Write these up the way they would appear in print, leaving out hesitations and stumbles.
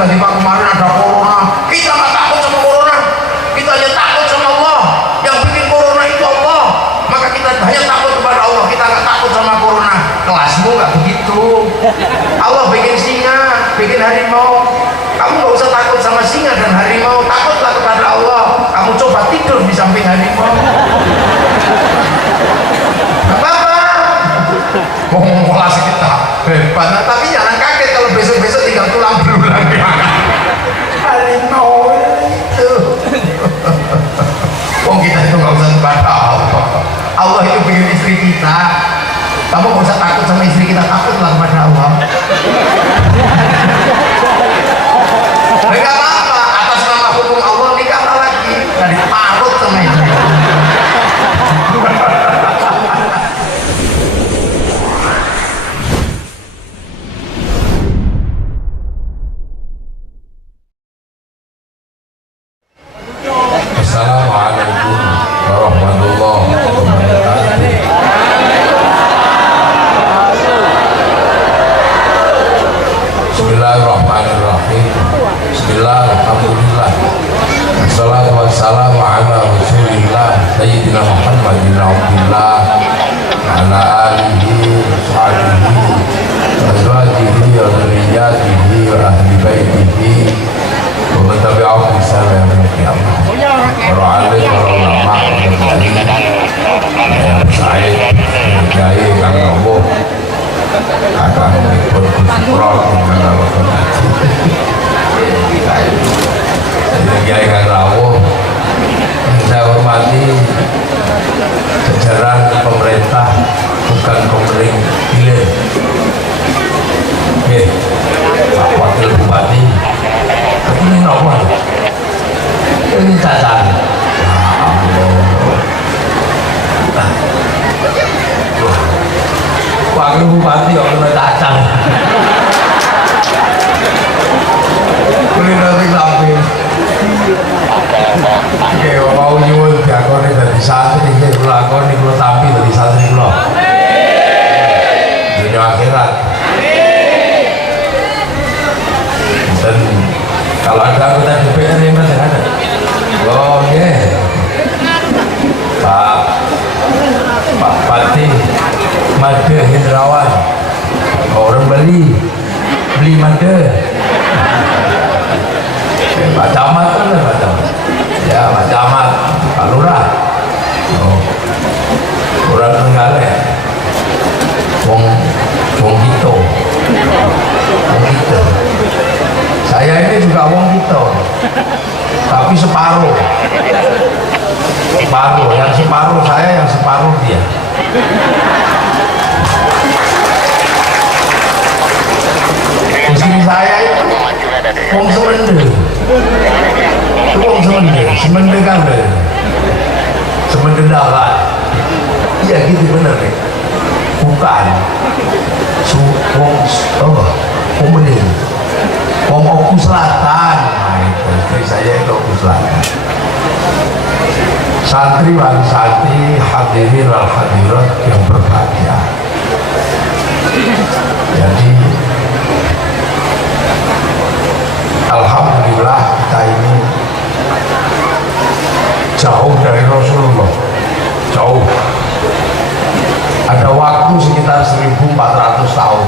tiba-tiba kemarin ada corona, kita nggak takut sama corona, kita hanya takut sama Allah. Yang bikin corona itu Allah, maka kita hanya takut kepada Allah, kita nggak takut sama corona. Kelasmu nggak begitu. Allah bikin singa, bikin harimau, kamu nggak usah takut sama singa dan harimau, takutlah kepada Allah. Kamu coba tidur di samping harimau, apa-apa. Ngomong kelas kita hebat, nah, tapi jangan kaget kalau besok-besok tinggal tulang belulang. Harimau itu. Wong kita itu nggak usah kepada Allah. Allah itu bikin istri kita. Kamu nggak usah takut sama istri kita, takutlah kepada Allah. Enggak apa-apa, atas nama hukum Allah nikahlah lagi, dari takut sama istri. Assalamualaikum warahmatullahi wabarakatuh. Bismillahirrahmanirrahim. Bismillahirrahmanirrahim. Assalatu wassalamu ala rasulillah Sayyidina Muhammadin Abdillah ala alihi wa sahbihi wa azwajihi wa dzurriyyatihi wa ahli baitihi wa man tabi'ahum bi ihsan ila yaumil qiyamah. Para alim, para ulama, yang Said, Kiai, Kang Robo, Kang Ibn Kuspro, Kang Robo Kiai Kang Rawo, saya hormati jajaran pemerintah, bukan pemerintah hilir. Pak Wakil Bupati, ini nomor, ini cacat. Wakil Bupati kok kena cacat. Kuliner lambe. Oke, mau nyuwun diakoni dadi santri nggih kula lakoni kula tampi dadi santri kula. Dunia akhirat. Dan kalau ada anggota DPR yang masih ada. Oh nggih. Pak Pati Made Hendrawan. Orang beli Made. Pak Camat kan Pak Camat. Ya Pak Camat, Pak Lurah. Oh. Orang Tenggalek. Wong Kito. Saya ini juga wong Kito. Tapi separuh. Yang separuh saya, yang separuh dia. Di sini saya itu wong Semende. Wong Semende kan deh. Semende darat. Iya gitu bener nih. Bukan. Kemudian Wong Oku Selatan. Nah itu istri saya itu Oku Selatan. Santri wali santri, hadirin wal hadirat yang berbahagia. Jadi alhamdulillah kita ini jauh dari Rasulullah, jauh. Ada waktu sekitar 1400 tahun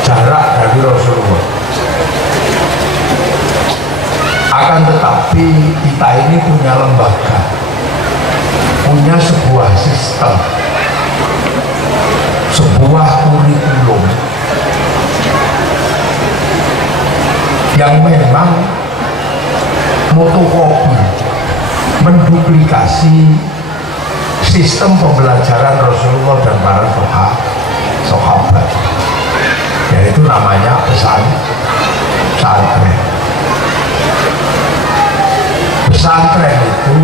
jarak dari Rasulullah. Akan tetapi kita ini punya lembaga, punya sebuah sistem, sebuah kurikulum yang memang motokopi menduplikasi sistem pembelajaran Rasulullah dan para sahabat, yaitu namanya pesantren. Pesantren itu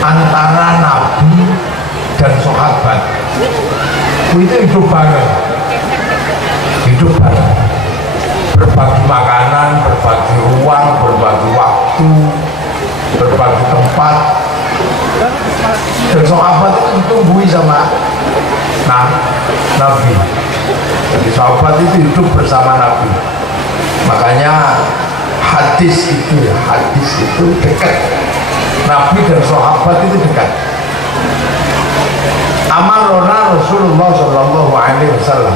antara Nabi dan sahabat itu hidup bareng, berbagi makanan, berbagi ruang, berbagi waktu, berbagi tempat. Dan sahabat itu ditumbuhi sama Nabi. Jadi sahabat itu hidup bersama Nabi. Makanya hadis itu dekat. Nabi dan sahabat itu dekat. Amarona Rasulullah Shallallahu Alaihi Wasallam.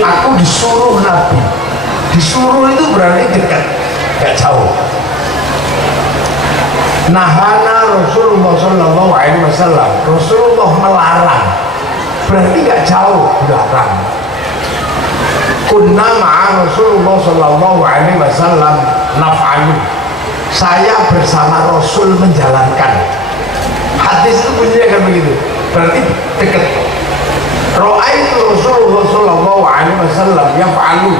Aku disuruh Nabi. Disuruh itu berarti dekat, gak jauh. Nahana Rasulullah Shallallahu Alaihi Wasallam. Rasulullah melarang, berarti gak jauh, dilarang. Kunna ma'a Rasulullah Shallallahu Alaihi Wasallam naf'alu. Saya bersama Rasul menjalankan. Hadis itu bunyinya kan begitu. Berarti dekat. Ra'aitu Rasulullah Shallallahu Alaihi Wasallam yaf'alu.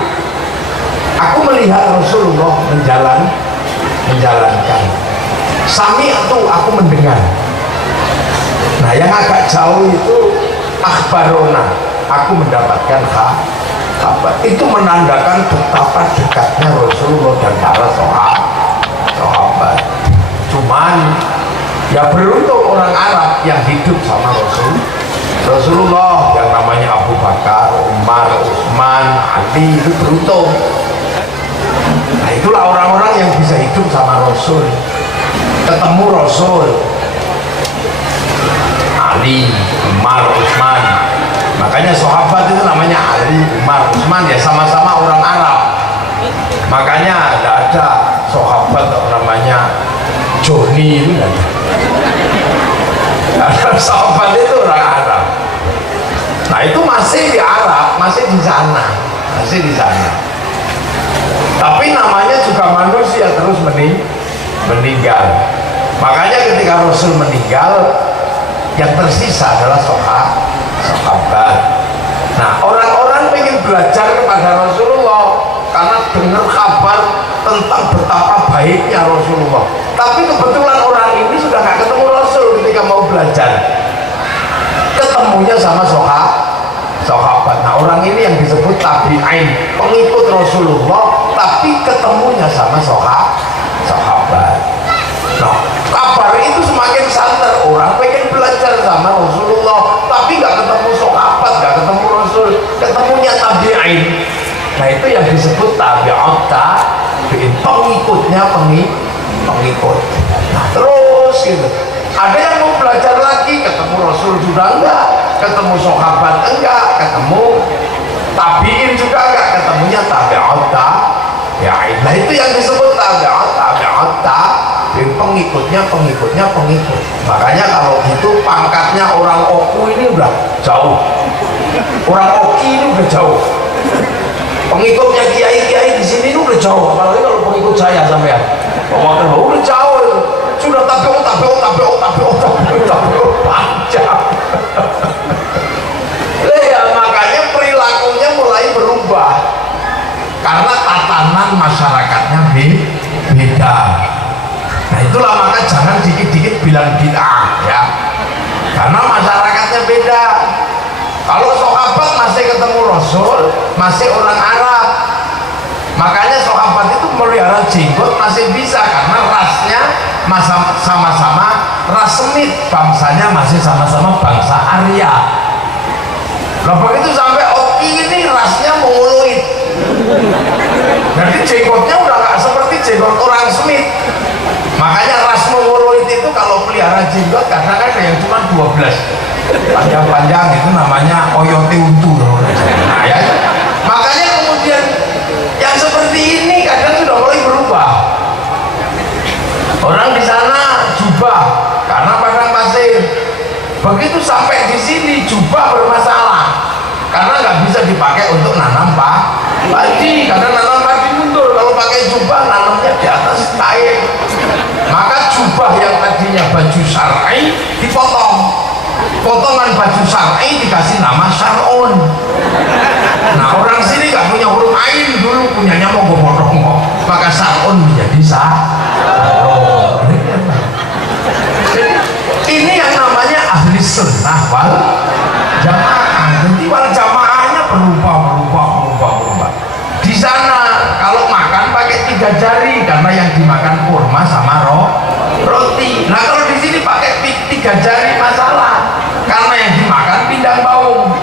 Aku melihat Rasulullah menjalankan. Sami itu aku mendengar. Nah, yang agak jauh itu akhbarona. Aku mendapatkan kabar. Itu menandakan betapa dekatnya Rasulullah dan para sahabat. Cuman ya beruntung orang Arab yang hidup sama Rasulullah, yang namanya Abu Bakar, Umar, Utsman, Ali, itu beruntung. Nah, itulah orang-orang yang bisa hidup sama Rasul, ketemu Rasul. Ali, Umar, Utsman. Makanya sahabat itu namanya Ali, Umar, Utsman, ya sama-sama orang Arab. Makanya tidak ada sahabat namanya Joni itu kan. Karena sahabat itu orang Arab. Nah, itu masih di Arab, masih di sana. Tapi namanya juga manusia, terus meninggal. Makanya ketika Rasul meninggal, yang tersisa adalah sahabat. Nah, orang-orang ingin belajar kepada Rasulullah karena dengar kabar tentang betapa baiknya Rasulullah. Tapi kebetulan orang ini sudah nggak ketemu Rasul ketika mau belajar. Ketemunya sama sahabat. Nah, orang ini yang disebut tabi'in, pengikut Rasulullah, tapi ketemunya sama sahabat. Nah, kabar itu semakin santer, orang pengen belajar sama Rasulullah, tapi nggak ketemu sahabat, nggak ketemu Rasul, ketemunya tabi'in. Nah, itu yang disebut tabi'ut tabi'in, pengikutnya pengikut. Nah, terus gitu. Ada yang mau belajar lagi, ketemu Rasul sudah enggak, ketemu sahabat enggak, ketemu tabi'in juga enggak, ketemunya tabi'ut tabi'in. Nah, itu yang disebut tabi'ut tabi'in, pengikut. Makanya kalau gitu pangkatnya orang Oku ini udah jauh, orang Oki ini udah jauh. Pengikutnya kiai-kiai di sini itu udah jauh, apalagi kalau pengikut saya sampean. Udah jauh itu. Sudah tabi'ut panjang. Ya, makanya perilakunya mulai berubah karena tatanan masyarakatnya beda. Nah, itulah maka jangan dikit-dikit bilang bid'ah ya, karena masyarakatnya beda. Kalau sahabat masih ketemu Rasul, masih orang Arab, makanya sahabat itu melihara jenggot masih bisa karena rasnya sama-sama ras Semit, bangsanya masih sama-sama bangsa Arya. Loh, begitu sampai Oki ini rasnya Mongoloid, jadi jenggotnya udah gak seperti jenggot orang Semit. Makanya ras Mongoloid itu kalau pelihara jenggot kadang ada yang cuma 12 panjang-panjang, itu namanya Oyote Untu. Nah, ya, makanya kemudian yang seperti ini kadang sudah mulai berubah. Orang di sana jubah karena padang pasir. Begitu sampai di sini jubah bermasalah karena nggak bisa dipakai untuk nanam padi. Karena nanam padi mundur, kalau pakai jubah nanamnya di atas kain. Maka jubah yang tadinya baju syar'i dipotong. Potongan baju syar'i dikasih nama syar'un. Nah, orang sini nggak punya huruf ain dulu, punyanya mau potong, maka syar'un menjadi syar'un. Ini yang namanya ahli sunnah wal jamaah. Jadi wal jamaahnya berubah. Di sana kalau makan pakai 3 jari karena yang dimakan kurma sama roti. Nah, kalau di sini pakai 3 jari masalah karena yang dimakan pindang baung.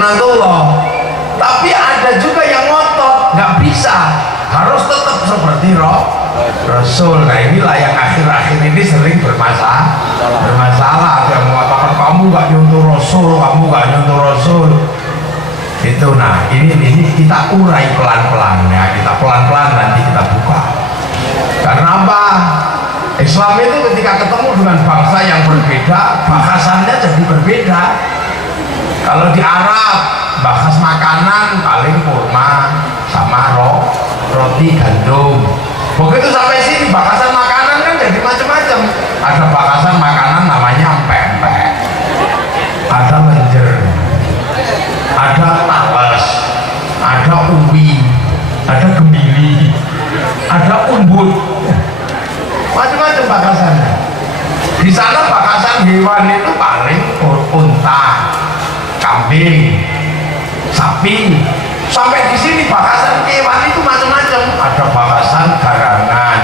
sunatullah. Tapi ada juga yang ngotot, nggak bisa, harus tetap seperti Rasul. Nah inilah yang akhir-akhir ini sering bermasalah. Ada yang mengatakan kamu nggak nyuntuh Rasul, kamu nggak nyuntuh Rasul. Itu nah ini kita urai pelan-pelan ya, kita pelan-pelan nanti kita buka. Karena apa? Islam itu ketika ketemu dengan bangsa yang berbeda, bahasannya jadi berbeda. Kalau di Arab bahas makanan paling kurma sama roti gandum. Begitu sampai sini bahasan makanan kan jadi macam-macam. Ada bahasan makanan namanya empek-empek, ada lenjer, ada talas, ada ubi, ada gemili, ada umbut, macam-macam bahasannya. Di sana bahasan hewan itu paling unta, kambing, sapi. Sampai di sini bahasan hewan itu macam-macam. Ada bahasan garangan,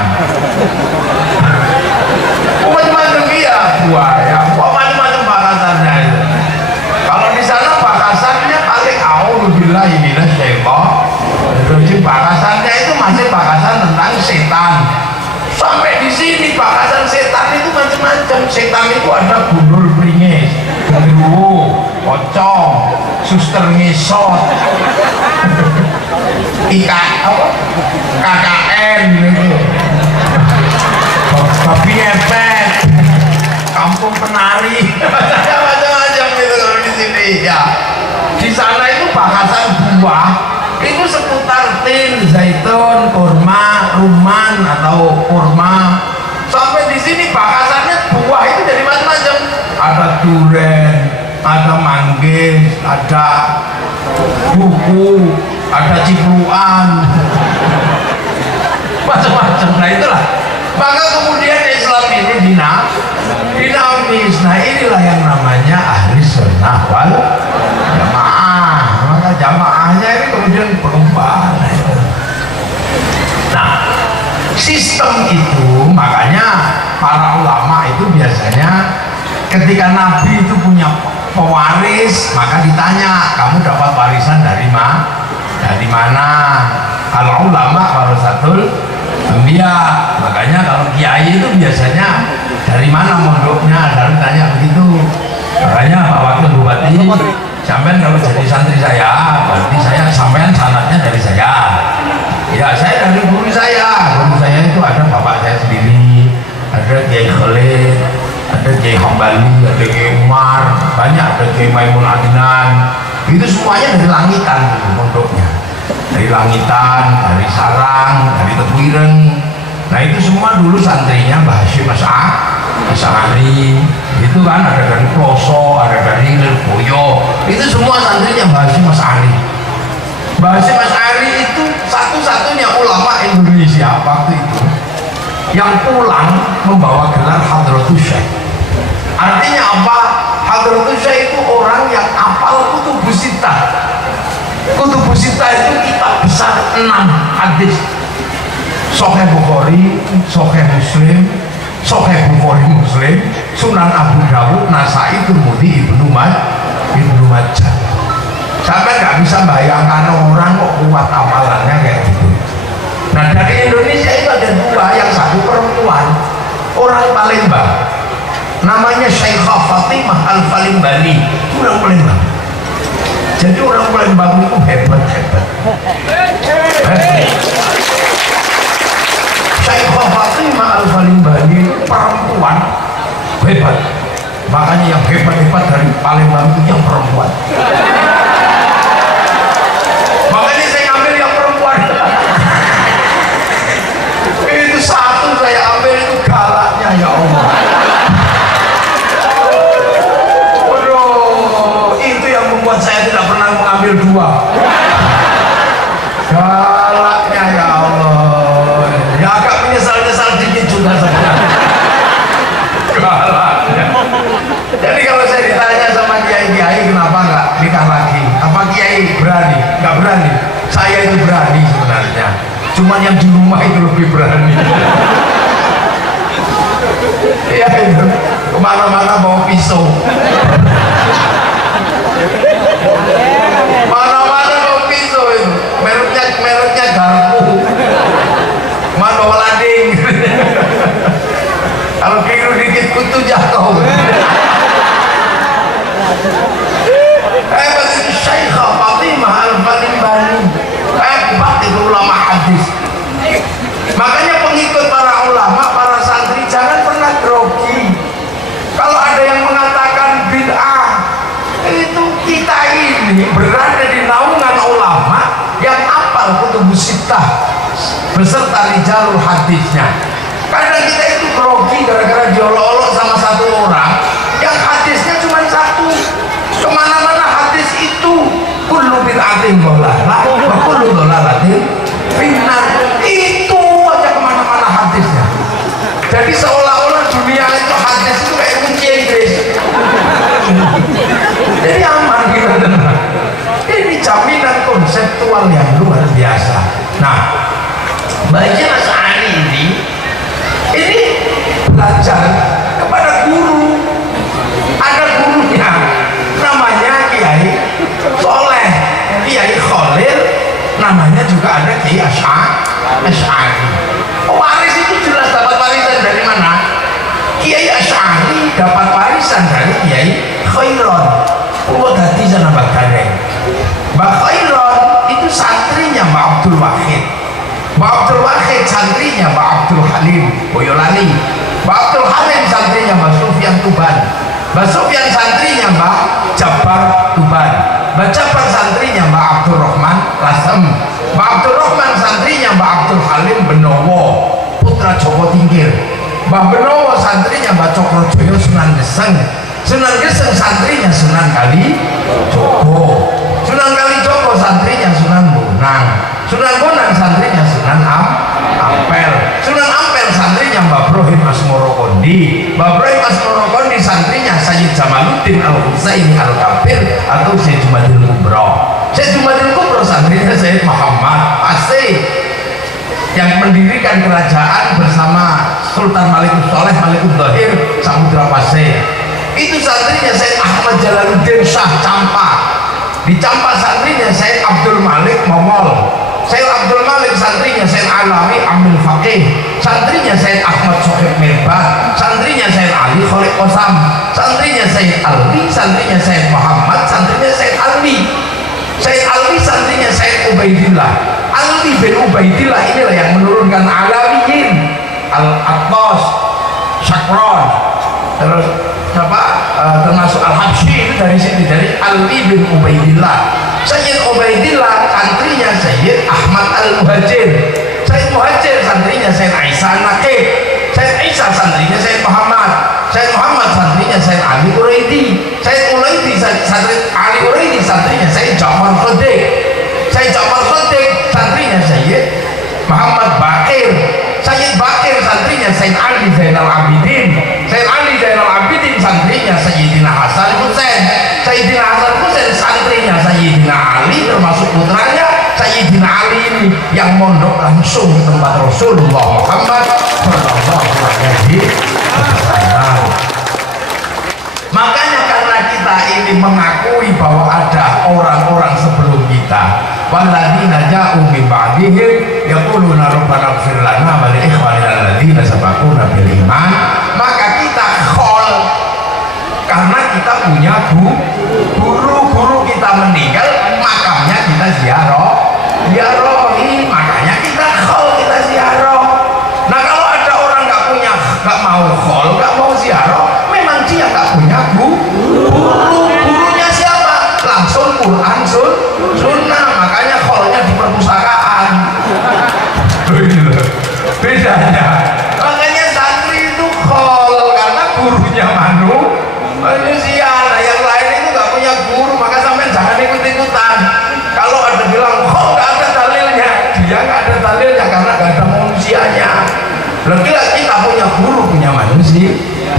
macam-macam ya, buaya, macam-macam bahasannya itu. Kalau di sana bahasannya paling auzubillahi minasyaitonir. Bahasannya itu masih bahasan tentang setan. Sampai di sini bahasan setan itu macam-macam. Setan itu ada gundul pringis, genderuwo, pocong, suster ngesot, KKN gitu, babi ngepet, kampung penari, macam-macam itu kalau di sini ya. Di sana itu bahasan buah itu seputar tin, zaitun, kurma, rumman atau kurma. Sampai di sini bahasannya buah itu dari macam-macam. Ada durian, ada manggis, ada buku, ada cipluan, macam-macam. Nah itulah. Maka kemudian Islam ini dinamis. Nah inilah yang namanya ahli sunnah wal jamaah. Maka jamaahnya ini kemudian berubah. Nah sistem itu makanya para ulama itu biasanya ketika Nabi itu punya pewaris, maka ditanya, kamu dapat warisan dari mana? Kalau ulama warasatul anbiya, makanya kalau kiai itu biasanya dari mana mondoknya, dan tanya begitu. Makanya Pak Wakil Bupati, sampean kalau jadi santri saya, berarti saya sampean sanatnya dari saya. Ya saya dari guru saya itu ada bapak saya sendiri, ada Kiai Khalid, ada Kiai Hambali, ada Kiai Umar, banyak, ada Kiai Maimun Adnan. Itu semuanya dari langitan pondoknya, dari langitan, dari sarang, dari tebuireng. Nah itu semua dulu santrinya Mbah Hasyim Mas Ali. Itu kan ada dari Ploso, ada dari Lirboyo. Itu semua santrinya Mbah Hasyim Mas Ali. Mbah Hasyim Mas Ali itu satu-satunya ulama Indonesia waktu itu yang pulang membawa gelar Hadratus Syekh. Artinya apa? Hadratus Syekh itu orang yang apal Kutubus Sittah. Kutubus Sittah itu kitab besar 6 hadis. Sahih Bukhari, Sahih Muslim, Sahih Bukhari Muslim, Sunan Abu Dawud, Nasai, Tirmidzi, Ibnu Majah. Sampai nggak bisa bayangkan orang kok kuat amalannya kayak gitu. Nah dari Indonesia itu ada dua, yang satu perempuan, orang Palembang, namanya Syekhah Fatimah Al-Falimbani, orang Palembang. Jadi orang Palembang itu hebat. Syekhah Fatimah Al-Falimbani perempuan hebat. Makanya yang hebat-hebat dari Palembang itu yang perempuan. Makanya saya ambil yang perempuan. Itu satu saya ambil, itu galaknya ya Allah. Waduh, itu yang membuat saya tidak pernah mengambil dua. Galaknya ya Allah. Ya agak menyesal-nyesal dikit juga sebenarnya. Galaknya. Jadi kalau saya ditanya sama kiai-kiai kenapa nggak nikah lagi, apa kiai berani? Nggak berani. Saya itu berani sebenarnya. Cuman yang di rumah itu lebih berani. Iya itu. Kemana-mana bawa pisau. hadis. Makanya pengikut para ulama, para santri jangan pernah grogi. Kalau ada yang mengatakan bid'ah, itu kita ini berada di naungan ulama yang apal kutubus sittah beserta rijalul hadisnya. Kadang kita itu grogi gara-gara diolok-olok sama satu orang yang hadisnya cuma satu. Kemana-mana hadis itu kullu bid'atin dhalalah wa kullu dhalalatin finnar. Itu aja kemana-mana hadisnya. Jadi seolah-olah dunia itu hadis itu kayak kunci Inggris. Jadi aman kita dengar. Ini jaminan konseptual yang luar biasa. Nah, baiknya Mas Ali ini belajar kepada guru. Ada gurunya namanya Kiai Soleh, Kiai Khalil, namanya juga ada Kiai Asy'ari. Waris itu jelas dapat warisan dari mana? Kiai Asy'ari dapat warisan dari Kiai Khairon. Dadi sana Mbak Gandeng. Mbak Khairon itu santrinya Mbak Abdul Wahid. Mbak Abdul Wahid santrinya Mbak Abdul Halim Boyolali. Mbak Abdul Halim santrinya Mbak Sufyan Tuban. Mbak Sufyan santrinya Mbak Jabar Tuban. Mbak Jabar santrinya Mbak Abdul Rahman Lasem. Mbak Abdul Rahman santrinya Mbak Abdul Halim Benowo Putra Joko Tingkir. Mbak Benowo santrinya Mbak Cokrojoyo Sunan Geseng. Sunan Geseng santrinya Sunan Kali Joko. Sunan Kali Joko santrinya Sunan Bonang. Sunan Bonang santrinya Sunan Ampel. Sunan Ampel santrinya Mbak Brohim Asmoro Kondi. Mbak Brohim Asmoro Kondi santrinya Sayyid Jamaluddin Al-Husaini Al-Kabir atau Sayyid Jumadil Kubro. Sayyid Jumadil Kubro santrinya Sayyid Muhammad Asih yang mendirikan kerajaan bersama Sultan Malikus Soleh Malikus Dhahir Samudra Pasir. Itu santrinya Sayyid Ahmad Jalaluddin Shah Campa. Di Campa santrinya Sayyid Abdul Malik Momol. Sayyid Abdul Malik santrinya Sayyid Alami Amil Faqih. Santrinya Sayyid Ahmad Sohib Mirba. Santrinya Sayyid Ali Khalid Qasam. Santrinya Sayyid Alwi. Santrinya Sayyid Muhammad. Santrinya Sayyid Alwi. Sayyid Alwi santrinya Sayyid Ubaidillah. Alwi bin Ubaidillah inilah yang menurunkan Alawiyin, Al-Attas, Syakron, terus termasuk Al-Habsyi itu dari sini, dari Alwi bin Ubaidillah. Sayyid Ubaidillah santrinya Sayyid Ahmad Al-Muhajir. Sayyid Muhajir santrinya Sayyid Isa Naqib. Sayyid Isa santrinya Sayyid Muhammad. Sayyid Muhammad santrinya Sayyid Ali Uraidi. Sayyid Uraidi santri Ali Uraidi santrinya Sayyid Ja'far Shadiq. Sayyid Ja'far Shadiq santrinya Sayyid Muhammad Bakir. Sayyid Bakir santrinya Sayyid Ali Zainal Abidin. Sayyid Ali Zainal Abidin santrinya Sayyidina Hasan Hussein. Sayyidina Hasan Hussein santrinya Sayyidina Ali, termasuk putranya Sayyidina Ali ini yang mondok langsung di tempat Rasulullah Muhammad sallallahu alaihi wasallam. Makanya karena kita ini mengakui bahwa ada orang-orang sebelum kita, walladzina ja'u min ba'dihim yaquluna rabbana ighfir lana wa li ikhwanina alladzina sabaquna bil iman, maka kita khol karena kita punya guru kita meninggal, makamnya kita ziarahi, makanya kita khol, kita ziarah. Nah kalau ada orang nggak mau khol, nggak mau ziarah, memang dia nggak punya gurunya siapa? Langsung Quran sunnah, makanya kholnya di perpustakaan. Bedanya, makanya santri itu khol karena gurunya manusia. Nah yang lain itu nggak punya guru, maka sampai jangan ikut-ikutan. Kalau ada bilang khol nggak ada dalilnya, dia nggak ada dalilnya karena nggak ada manusianya. Lagi-lagi kita punya guru, punya manusia.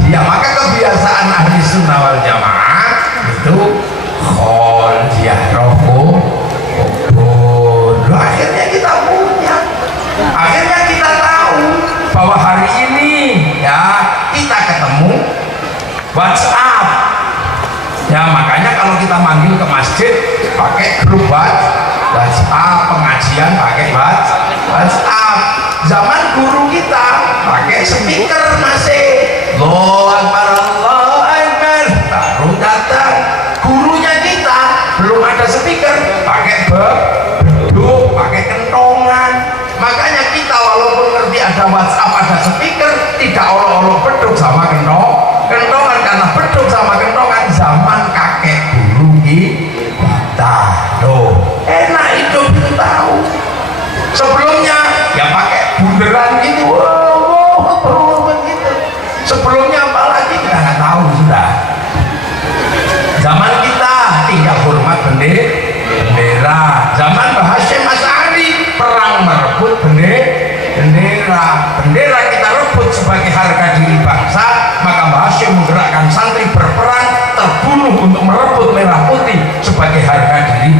Ya maka kebiasaan ahli sunnah wal jamaah itu khol, ziarah, kubur. Akhirnya kita punya, akhirnya kita tahu bahwa hari ini ya kita ketemu WhatsApp. Ya makanya kalau kita manggil ke masjid pakai grup WhatsApp, pengajian pakai WhatsApp. Zaman guru kita pakai speaker masih. Allahu Akbar, Allahu Akbar, baru datang. Gurunya kita belum ada speaker, pakai beduk, pakai kentongan. Makanya kita walaupun ngerti ada WhatsApp, ada speaker, tidak olok-olok beduk sama kentongan, karena beduk sama kentongan zaman kakek dulu kita loh enak hidup itu tahu. Sebelumnya ya pakai bunderan gitu, gitu. Sebelumnya apalagi kita nggak tahu sudah. Zaman kita tinggal hormat bendera. Zaman Mbah Hasyim Asy'ari perang merebut bendera kita rebut sebagai harga diri bangsa, maka Mbah Hasyim menggerakkan santri berperang terbunuh untuk merebut merah putih sebagai harga diri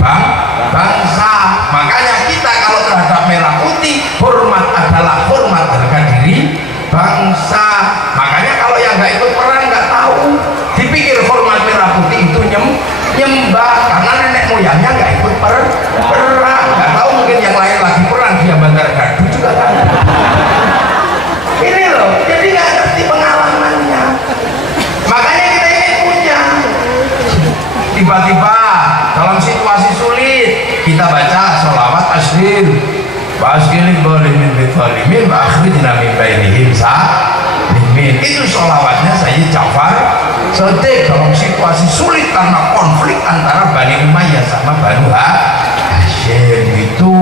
bangsa. Makanya kita kalau terhadap merah putih hormat adalah hormat harga diri bangsa. Makanya kalau yang nggak ikut perang nggak tahu, dipikir hormat merah putih itu nyembah karena nenek moyangnya nggak ikut perang, nggak tahu mungkin yang lain lagi perang dia Bandar Gardu juga kan. Ini loh, jadi nggak ngerti pengalamannya. Makanya kita ini punya. Tiba-tiba dalam situasi sulit kita baca sholawat aslir. Ba'askilin bolimin bitolimin ba'akhrijna min bainihim salimin. Itu sholawatnya Sayyid Ja'far Shadiq dalam situasi sulit karena konflik antara Bani Umayyah sama Banu Hasyim itu.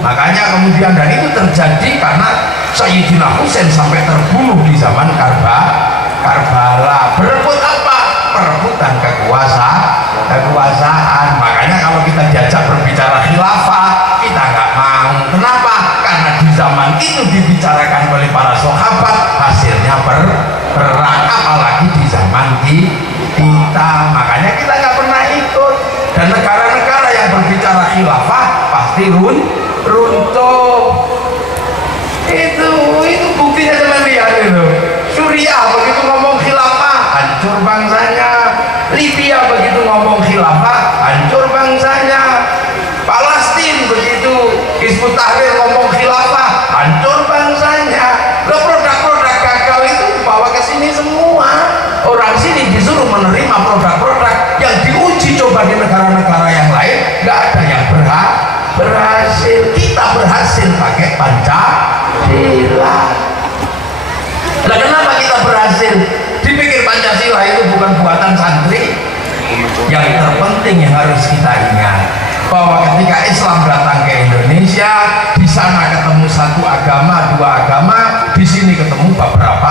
Makanya kemudian dan itu terjadi karena Sayyidina Husain sampai terbunuh di zaman Karbala. Berebut apa? Perebutan kekuasaan. Makanya kalau kita diajak berbicara khilafah kita nggak mau. Kenapa? Karena di zaman itu dibicarakan oleh para sahabat, hasilnya perang, apalagi di zaman kita. Makanya kita nggak pernah ikut. Dan negara-negara yang berbicara khilafah pasti runtuh. Itu buktinya teman lihat itu. Suriah begitu ngomong khilafah hancur bangsanya. Libya begitu ngomong khilafah hancur bangsanya. Palestina begitu Hizbut Tahrir ngomong khilafah hancur bangsanya. Loh, produk-produk gagal itu bawa ke sini semua. Orang sini disuruh menerima produk-produk yang diuji coba di negara-negara yang lain, nggak ada yang berhasil. Kita berhasil pakai Pancasila. Nah, kenapa kita berhasil? Dipikir Pancasila itu bukan buatan santri. Yang terpenting yang harus kita ingat bahwa ketika Islam datang ke Indonesia, di sana ketemu satu agama, dua agama, di sini ketemu beberapa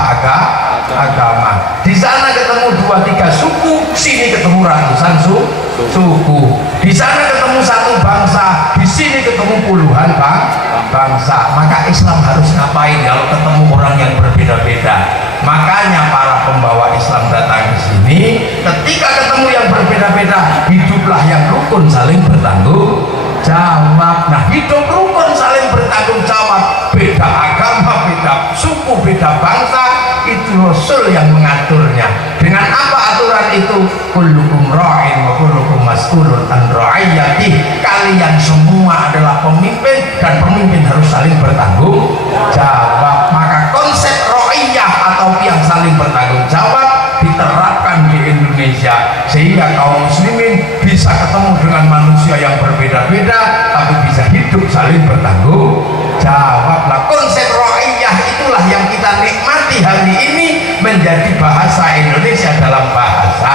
agama. Di sana ketemu 2-3 suku, sini ketemu ratusan suku. Di sana ketemu satu bangsa, di sini ketemu puluhan bangsa. Maka Islam harus ngapain kalau ketemu orang yang berbeda-beda? Makanya para pembawa Islam datang ke sini, ketika ketemu yang berbeda-beda, hiduplah yang rukun saling bertanggung jawab. Nah, hidup rukun saling bertanggung jawab, beda agama, beda suku, beda bangsa, itu Rasul yang mengaturnya. Dengan apa aturan itu? Kullukum ra'in wa kullukum mas'ulun an ra'iyatih. Kalian semua adalah pemimpin dan pemimpin harus saling bertanggung jawab. Maka konsep ra'iyah atau yang saling bertanggung jawab diterapkan di Indonesia sehingga kaum muslimin bisa ketemu dengan manusia yang berbeda-beda tapi bisa hidup saling bertanggung jawab. Nah, konsep ra'iyah itulah yang kita nikmati hari ini menjadi bahasa Indonesia dalam bahasa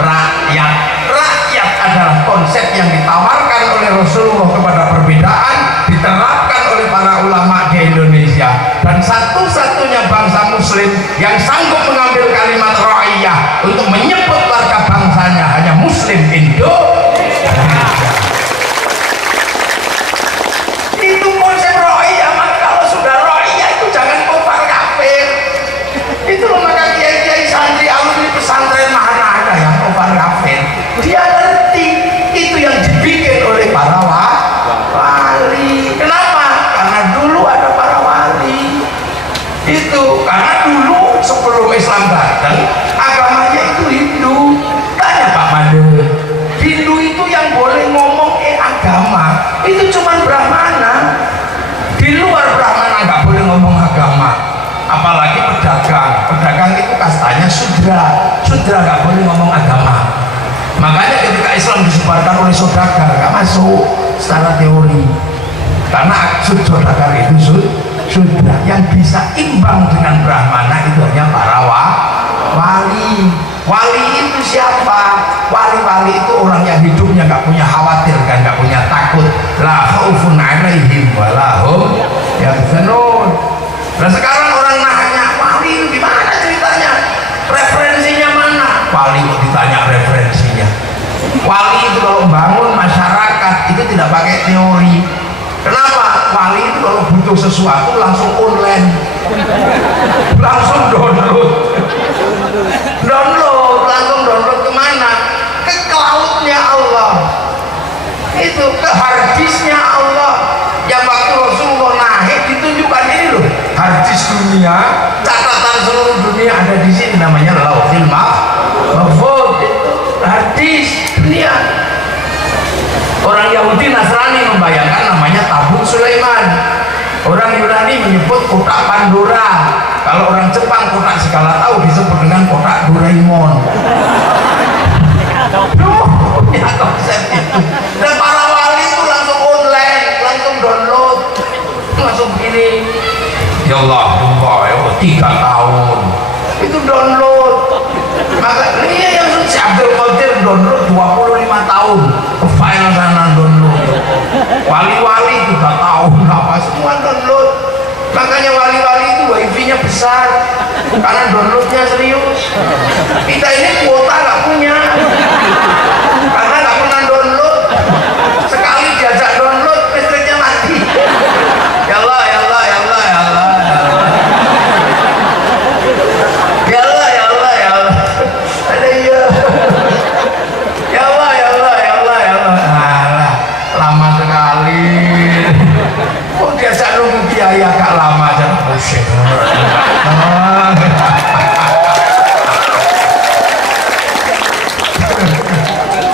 rakyat. Rakyat adalah konsep yang ditawarkan oleh Rasulullah kepada perbedaan, diterapkan oleh para ulama di Indonesia, dan satu-satunya bangsa muslim yang sanggup mengambil kalimat ra'iyah untuk menyebut warga bangsanya hanya muslim Indonesia. Itu konsep ra'iyah. Maka kalau sudah ra'iyah itu jangan kufar kafir. Itu loh, maka kiai-kiai santri alumni pesantren mana ada yang kufar kafir. Dia ngerti itu yang dibikin oleh para wali. Kenapa? Karena dulu ada para wali. Itu karena dulu sebelum Islam datang agamanya itu Hindu. Tanya Pak Made, Hindu itu yang boleh ngomong agama itu cuma Brahmana. Di luar Brahmana nggak boleh ngomong agama. Apalagi pedagang itu kastanya sudra nggak boleh ngomong agama. Makanya ketika Islam disebarkan oleh saudagar nggak masuk secara teori. karena sudodakar itu sudah yang bisa imbang dengan Brahmana itu hanya para wali. Wali itu siapa? Wali-wali itu orang yang hidupnya nggak punya khawatir kan, nggak punya takut. La khaufun alaihim wa lahum yahzanun. Nah sekarang orang nanya wali itu gimana ceritanya? Referensinya mana? Wali kok ditanya referensinya? Wali itu kalau bangun masyarakat itu tidak pakai teori. Kenapa? Wali itu kalau butuh sesuatu langsung online, langsung langsung download kemana? Ke cloudnya Allah, itu ke harddisknya Allah. Yang waktu Rasulullah naik ditunjukkan ini loh, harddisk dunia, catatan seluruh dunia ada di sini, namanya Lauhul Mahfuz. Itu harddisk dunia. Orang Yahudi Nasrani membayangkan namanya tabut Sulaiman. Orang Yunani menyebut kotak Pandora. Kalau orang Jepang kotak segala tahu disebut dengan kotak Doraemon. Ya konsep itu. Dan para wali itu langsung online, langsung download, langsung begini. Ya Allah, 3 tahun itu download. Maka ini yang si Abdul Qadir download 25 tahun. File sana download, wali-wali 3 tahun apa semua download. Makanya wali-wali itu wifi-nya besar karena downloadnya serius. Kita ini kuota nggak punya karena nggak pernah download. Sekali diajak download listriknya mati. Ya Allah, ya Allah, ya Allah, ya Allah, ya Allah, ya Allah, ya Allah, ada iya. Ya Allah, ya Allah, ya Allah, ya Allah. Alah, lama sekali. Oh diajak nunggu biaya agak lama aja. Bullshit.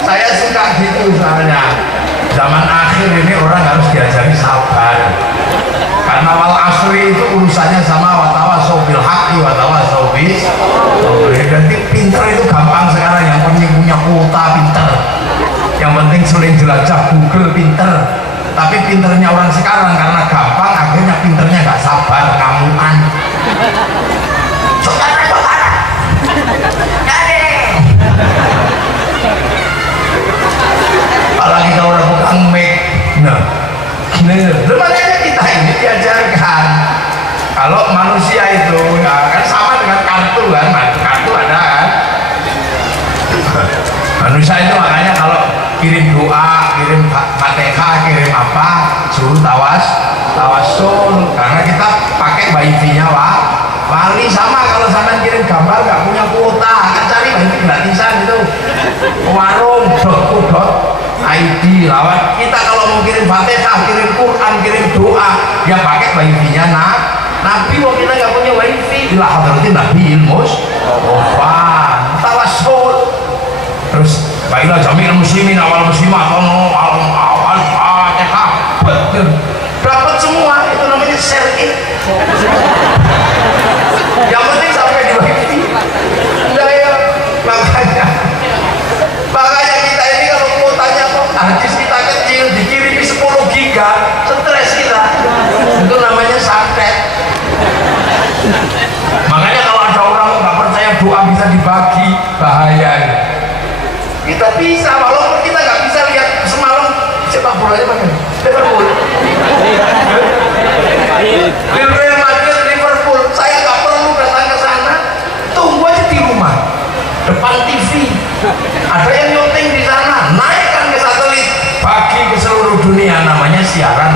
Saya suka gitu soalnya. Zaman akhir ini orang harus diajari sabar. Karena wal asri itu urusannya sama watawasau bil haqqi watawasau bis. Jadi pinter itu gampang sekarang, yang penting punya kuota pinter. Yang penting sering jelajah Google pinter. Tapi pinternya orang sekarang karena gampang akhirnya pinternya nggak sabar, ngamuan. Apalagi kalau udah bukan mic. Nah, makanya kita ini diajarkan kalau manusia itu ya, kan sama dengan kartu kan, kartu ada kan. Manusia itu makanya kalau kirim doa, kirim Fatihah, kirim apa, suruh tawasul, karena kita pakai wifi-nya wali. Sama kalau sampean kirim gambar nggak punya kuota, kan cari wifi gratisan itu, warung.co.id lawat. Kita kalau mau kirim Fatihah, kirim Quran, kirim doa, ya pakai wifi-nya Nabi. Mau kita nggak punya wifi, ila hadratin Nabi ilmus, tawasul. Terus baiklah jami'il muslimin awal muslimat awal Fatihah dapat semua, itu namanya share it. Yang penting sampai di wifi. Nah ya, makanya kita ini kalau kuotanya hadis kita kecil dikirimi 10 giga stres kita, itu namanya santet. Makanya kalau ada orang nggak percaya doa bisa dibagi, bahaya. Kita bisa, walaupun kita nggak bisa lihat semalam sepak bolanya mana? Liverpool, Real Madrid, Liverpool. Saya nggak perlu datang ke sana, tunggu aja di rumah, depan TV. Ada yang nyuting di sana, naikkan ke satelit, bagi ke seluruh dunia, namanya siaran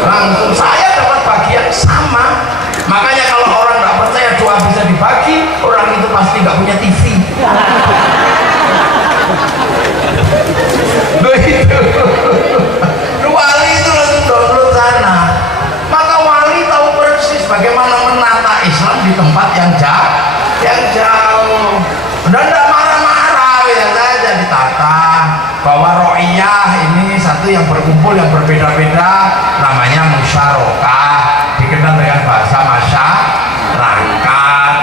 langsung. Saya dapat bagian sama. Makanya kalau orang nggak percaya doa bisa dibagi, orang itu pasti nggak punya TV. Begitu. Wali itu langsung download sana. Maka wali tahu persis bagaimana menata Islam di tempat yang jauh. Dan tidak marah-marah, ya saja ditata bahwa ro'iyah ini satu yang berkumpul, yang berbeda-beda, namanya musyarakah, dikenal dengan bahasa masyarakat.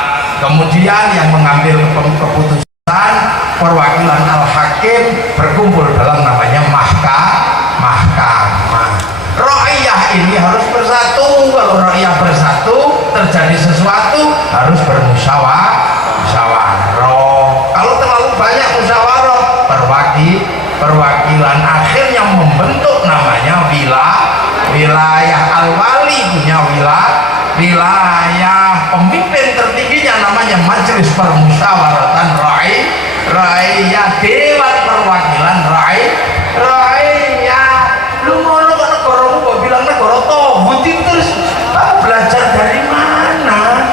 Kemudian yang mengambil keputusan, perwakilan al-hakim berkumpul dalam namanya mahkamah. Ro'iyah ini harus bersatu. Kalau rakyat bersatu, terjadi sesuatu harus musyawarah. Kalau terlalu banyak musyawarah, perwakilan akhirnya membentuk namanya wilayah. Al-wali punya wilayah, pemimpin tertingginya namanya majelis permusyawaratan rakyat, dewan perwakilan rakyat. Lu ngono kok negaramu kok bilang negara togut terus belajar dari mana?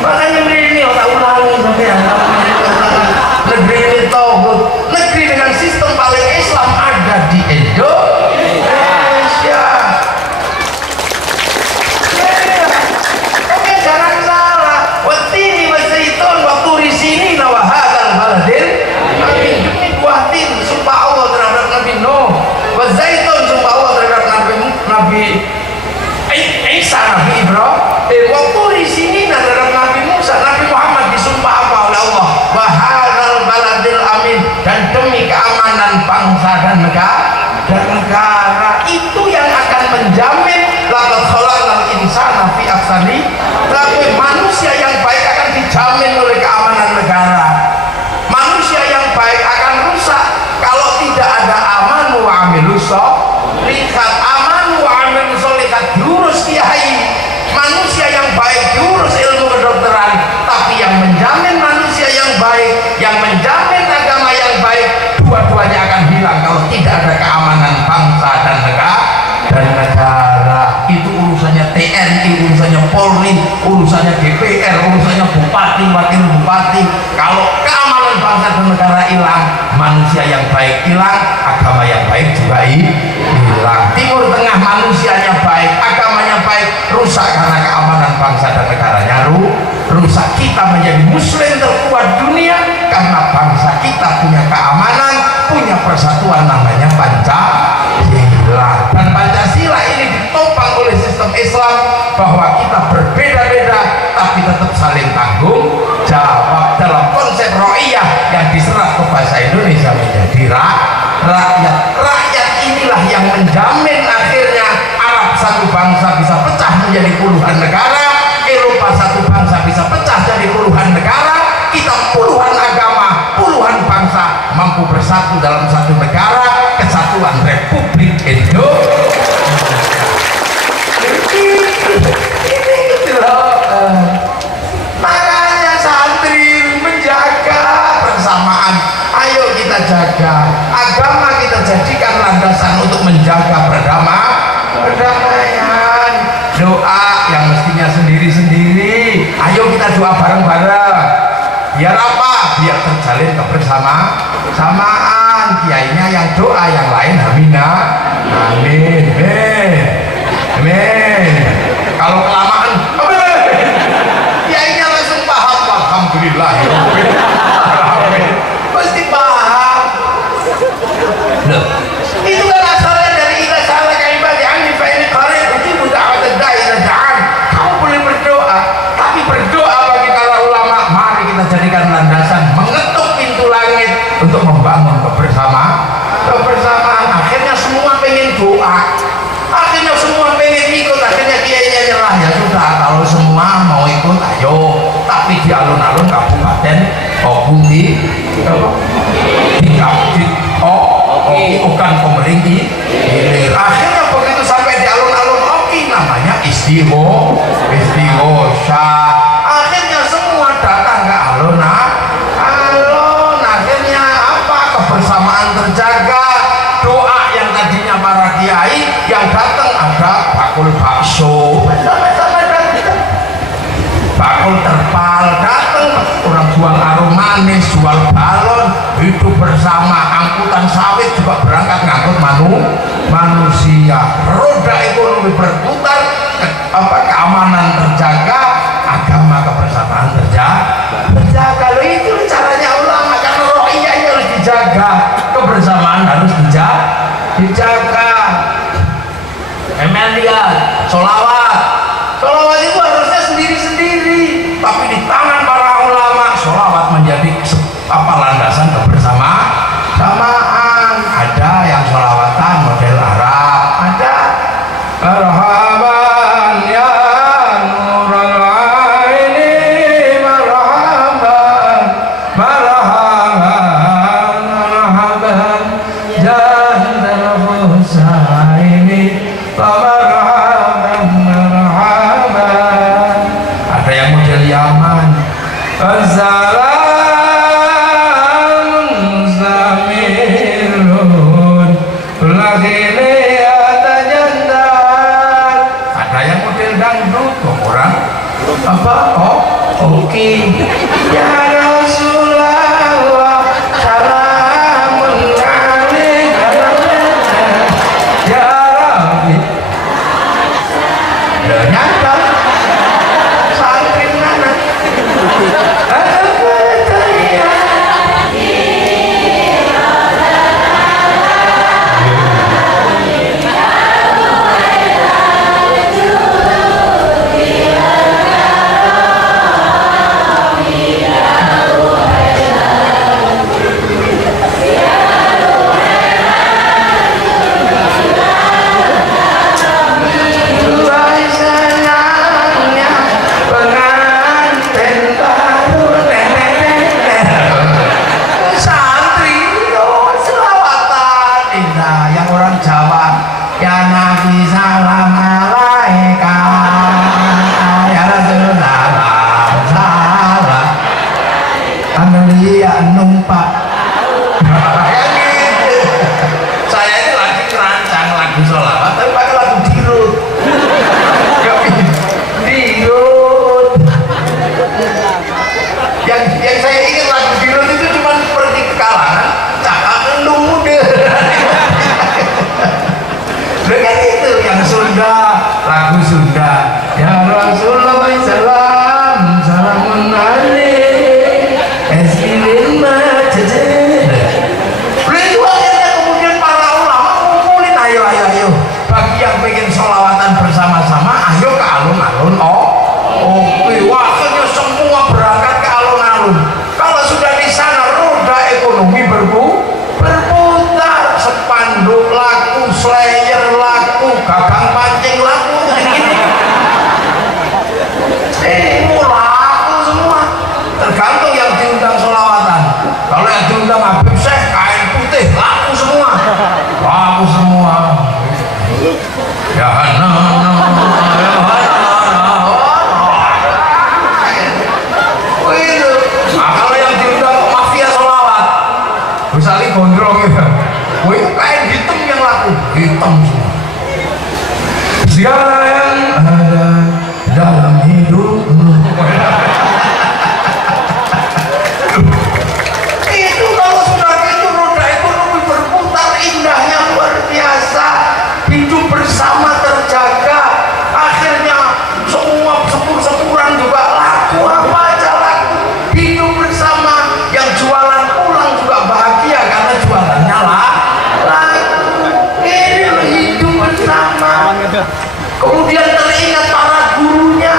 Makanya ini tak ulangi sampean. Negeri ini togut, negeri dengan sistem paling Islam ada di Indonesia. Oke, jangan salah. Watini wazaitun wa turi sini wa hadzal baladil amin. Demi buah tin, sumpah Allah terhadap Nabi Nuh, wazaitun, sumpah Allah terhadap Nabi Isa, Nabi Ibrahim, wa turi sini terhadap Nabi Musa, Nabi Muhammad disumpah apa oleh Allah? Wa hadzal baladil amin, dan demi keamanan bangsa dan negara itu yang akan menjamin laqad khalaqal insana fi ahsani taqwim. Manusia yang baik akan dijamin oleh keamanan negara. Manusia yang baik akan rusak kalau tidak ada amanu wa amilus sholihat. Amanu wa amilus sholihat diurus kiai. Manusia yang baik diurus ilmu kedokteran, tapi yang menjamin manusia yang baik, yang menjamin agama yang baik, dua-duanya akan hilang kalau tidak ada keamanan bangsa dan negara. Itu urusannya TNI, urusannya Polri, urusannya DPR, urusannya bupati, wakil bupati. Kalau keamanan bangsa dan negara hilang, manusia yang baik hilang, agama yang baik juga hilang. Timur Tengah manusianya baik, agamanya baik, rusak karena keamanan bangsa dan negaranya rusak. Kita menjadi muslim terkuat dunia karena bangsa kita punya keamanan, punya persatuan namanya Pancasila. Dan Pancasila ini ditopang oleh sistem Islam bahwa kita berbeda-beda tapi tetap saling tanggung jawab dalam konsep ro'iyah yang diserap ke bahasa Indonesia menjadi rakyat. Rakyat inilah yang menjamin akhirnya Arab satu bangsa bisa pecah menjadi puluhan negara, Eropa satu bangsa bisa pecah jadi puluhan negara, kita puluhan agama, puluhan bangsa mampu bersatu dalam satu negara, kesatuan Republik Indonesia. Makanya santri menjaga persamaan. Ayo kita jaga agama, kita jadikan landasan untuk menjaga perdamaian. Doa yang mestinya sendiri-sendiri, ayo kita doa bareng-bareng. Biar apa? Biar terjalin kebersamaan. Kiainya yang doa, yang lain amina. Amin. Amin. Kalau kelamaan, kiainya langsung paham. Alhamdulillah. Pasti paham. Loh, itu kan asalnya dari ila salah kaibadi anni fa ini qarib ujibu da'wat ad-da'i ila da'an. Kamu boleh berdoa, tapi berdoa bagi para ulama, mari kita jadikan landasan mengetuk pintu langit untuk membangun kebersamaan. Akhirnya semua pengen doa, akhirnya semua pengen ikut, akhirnya kiainya nyerah. Ya sudah, kalau semua mau ikut ayo, tapi di alun-alun kabupaten bukan pemerintah. Akhirnya begitu sampai di alun-alun Oki, namanya istighosa. Akhirnya semua datang ke alun. Akhirnya apa? Kebersamaan terjaga. Doa yang tadinya para kiai yang datang ada bakul bakso, bakul terpal datang, orang jual arung manis, jual balon, hidup bersama. Angkutan sawit juga berangkat ngangkut manusia. Roda ekonomi berputar, keamanan terjaga, agama kebersamaan terjaga. Loh, itu caranya ulama, karena ro'iyah itu harus dijaga, kebersamaan harus dijaga. Lihat, sholawat itu harusnya sendiri-sendiri, tapi di tangan para ulama sholawat menjadi landasan kebersamaan. Ada yang sholawatan model Arab, ada Assalamun zamirun Lagini atajandan. Ada yang model dangdut kok orang apa? Oh, oke. Ya Rasulullah salamun alaika ya Rabbi. Ya nyata santri mana? numpak. Saya ini lagi ngerancang lagu sholawat tapi pakai lagu dirut. Dirut. Yang saya ingin lagu dirut itu cuma pergi ke kalangan cakap endung deh. Dengan itu yang Sunda, lagu Sunda. Ya Rasulullah salam, salamun alaik, eskirin majajen. Itu akhirnya kemudian para ulama ngumpulin, ayo. Bagi yang pengen sholawatan bersama-sama, ayo ke alun-alun. Akhirnya semua berangkat ke alun-alun. Kalau sudah di sana roda ekonomi berputar, spanduk laku, slayer laku, gagang pancing laku. Laku semua, tergantung yang diundang sholawatan. Kalau yang diundang Habib Syekh kain putih, laku semua. Ya Hana, nah, kalau yang diundang mafia sholawat, misalnya gondrong itu, itu kain hitam yang laku, hitam semua. Segala yang ada dalam hidup itu kalau sudah gitu roda ekonomi berputar, indahnya luar biasa, hidup bersama terjaga. Akhirnya semua sepur-sepuran juga laku, apa aja laku, hidup bersama. Yang jualan pulang juga bahagia karena jualannya laku. Ini hidup bersama. Kemudian teringat para gurunya,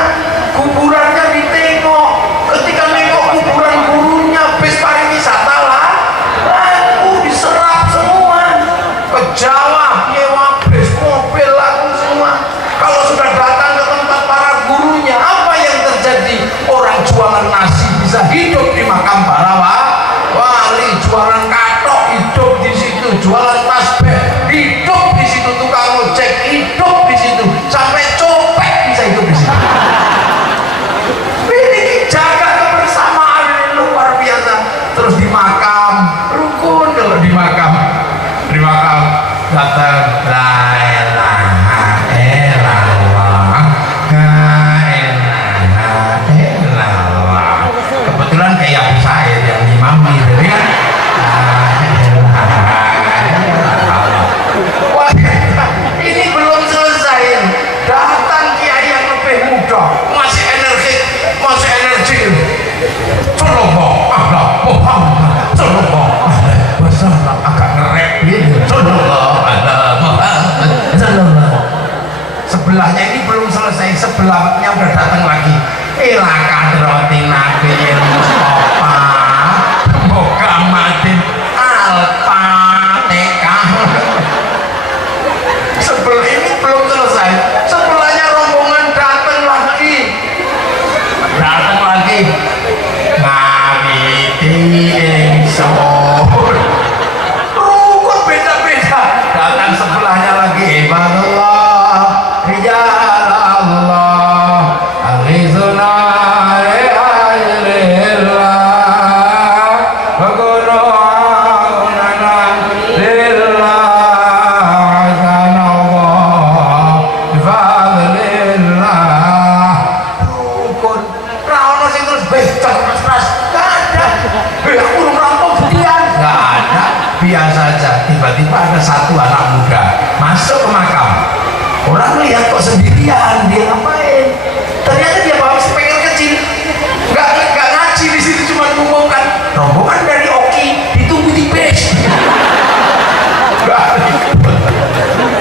kuburannya ditengok. Ketika nengok kuburan gurunya, bis pariwisata laku, diserap semua. Ke Jawa nyewa bis, mobil laku semua. Kalau sudah datang ke tempat para gurunya, apa yang terjadi? Orang jualan nasi bisa hidup di makam para wali, jualan katok hidup di situ, jualan tasbih hidup di situ, tukang ojek hidup di situ, sampai copet bisa hidup di situ. Ini jaga kebersamaan ini luar biasa. Terus di makam rukun, kalau di makam datang la ilaha illallah, la ilaha illallah. Kebetulan kayak Abu Said yang imami gitu kan. Wah, ini belum selesai. Datang kiai yang lebih muda, masih energi. Sallallahu alaihi Muhammad, sallallahu alaihi wasallam, agak ngerep gitu. Sallallahu alaihi Muhammad, sallallahu. Sebelahnya ini belum selesai, sebelahnya udah datang lagi. Ila kadrati Nabi Mustafa Muhammadin al-Fatihah. Sebelah ini belum selesai, sebelahnya rombongan datang lagi. Ngawiti ingsun. Rukun beda-beda. Datang sebelahnya lagi. Ibadallah, rijalallah, aghizuna li ajli ada satu anak muda masuk ke makam. Orang lihat kok sendirian, dia ngapain? Ternyata dia bawa speaker kecil. Nggak ngaji di situ, cuma ngomongkan rombongan dari Oki ditunggu di base.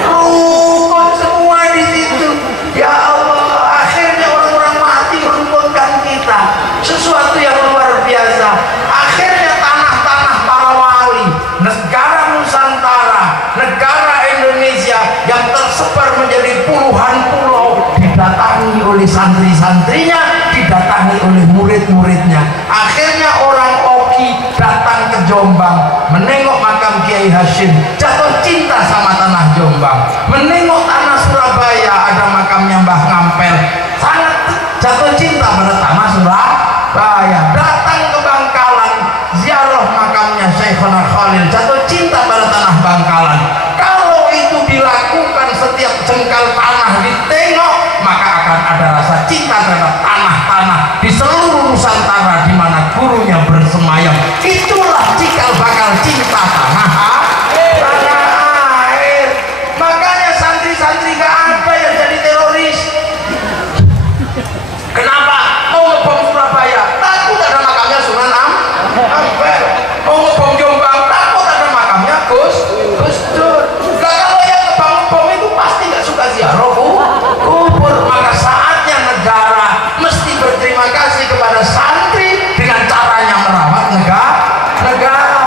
Rukun semua di situ. Ya Allah, akhirnya orang-orang mati merukunkan kita. Sesuatu yang luar biasa. Akhirnya tanah-tanah para wali, negara Nusantara, negara Indonesia yang tersebar menjadi puluhan pulau didatangi oleh santri-santrinya, didatangi oleh murid-muridnya. Akhirnya orang Oki datang ke Jombang, menengok makam Kiai Hashim, jatuh cinta sama tanah Jombang. Menengok tanah Surabaya, ada makamnya Mbah Ngampel, sangat jatuh cinta pada tanah Surabaya. Datang ke Bangkalan, ziarah makamnya Syekhona Khalil, jatuh cinta pada tanah Bangkalan. Kalau itu dilakukan, setiap jengkal tanah ditengok, maka akan ada rasa cinta terhadap tanah-tanah di seluruh Nusantara di mana gurunya bersemayam. Itulah cikal bakal cinta tanah air. Makanya santri-santri gak ada yang jadi teroris. Kenapa? Mau ngebom Surabaya, takut ada makamnya Sunan Ampel. Mau ngebom Jombang, takut ada makamnya Gus Dur. Nah, kalau yang ngebom itu pasti gak suka ziarah kubur. Maka saatnya negara mesti berterima kasih kepada santri dengan caranya merawat negara.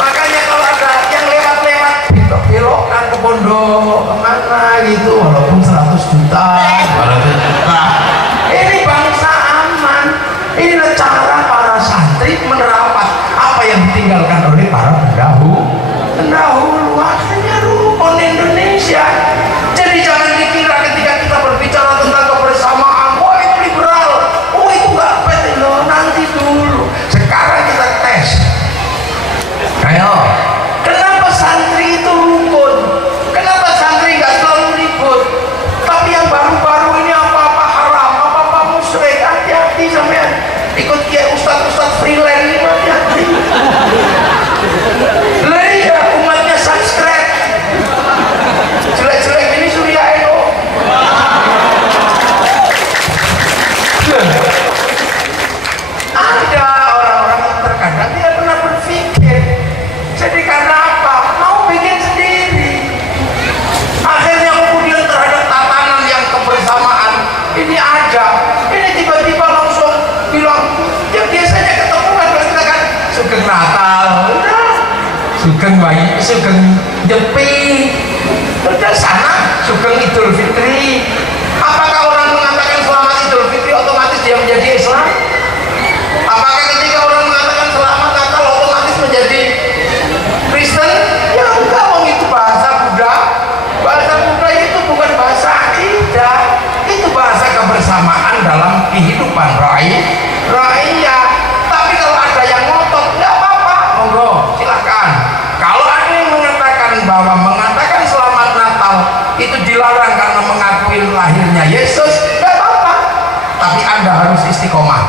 Makanya kalau ada yang lewat-lewat belok-belokan ke pondok kemana gitu, walaupun 100 juta, 200 juta, ini bangsa aman. Ini cara para santri merawat apa yang ditinggalkan oleh para pendahulu. Akhirnya rukun Indonesia. Jadi jangan dikira ketika kita berbicara tentang kebersamaan, wah itu liberal, oh itu nggak penting. Loh, nanti dulu. Sekarang kita tes. Ayo, kenapa santri itu rukun? Kenapa santri nggak selalu ribut? Tapi yang baru-baru ini apa-apa haram, apa-apa musyrik. Hati-hati sampean. Ikut kiai ustaz-ustaz freelance ini, hati-hati. Lah iya, umatnya subscribe. Jelek-jelek ini Surya Eno. Ada orang-orang yang terkadang tidak pernah berpikir. Jadi karena apa? Mau bikin sendiri. Akhirnya kemudian terhadap tatanan yang kebersamaan ini ada. Ini tiba-tiba langsung bilang, ya biasanya ketemu kan kita kan Sugeng Natal, udah Sugeng Bayi, Sugeng Nyepi, udah sana Sugeng Idul Fitri. Apakah orang mengatakan selamat Idul Fitri otomatis dia menjadi Islam? Apakah ketika orang mengatakan selamat Natal otomatis menjadi Kristen? Ya enggak, wong itu bahasa Buddha. Bahasa Buddha itu bukan bahasa akidah, itu bahasa kebersamaan dalam kehidupan rakyat. Tapi kalau ada yang ngotot, nggak apa-apa, monggo silahkan. Kalau ada yang mengatakan bahwa mengatakan selamat Natal itu dilarang karena mengakui lahirnya Yesus, nggak apa-apa. Tapi Anda harus istiqomah.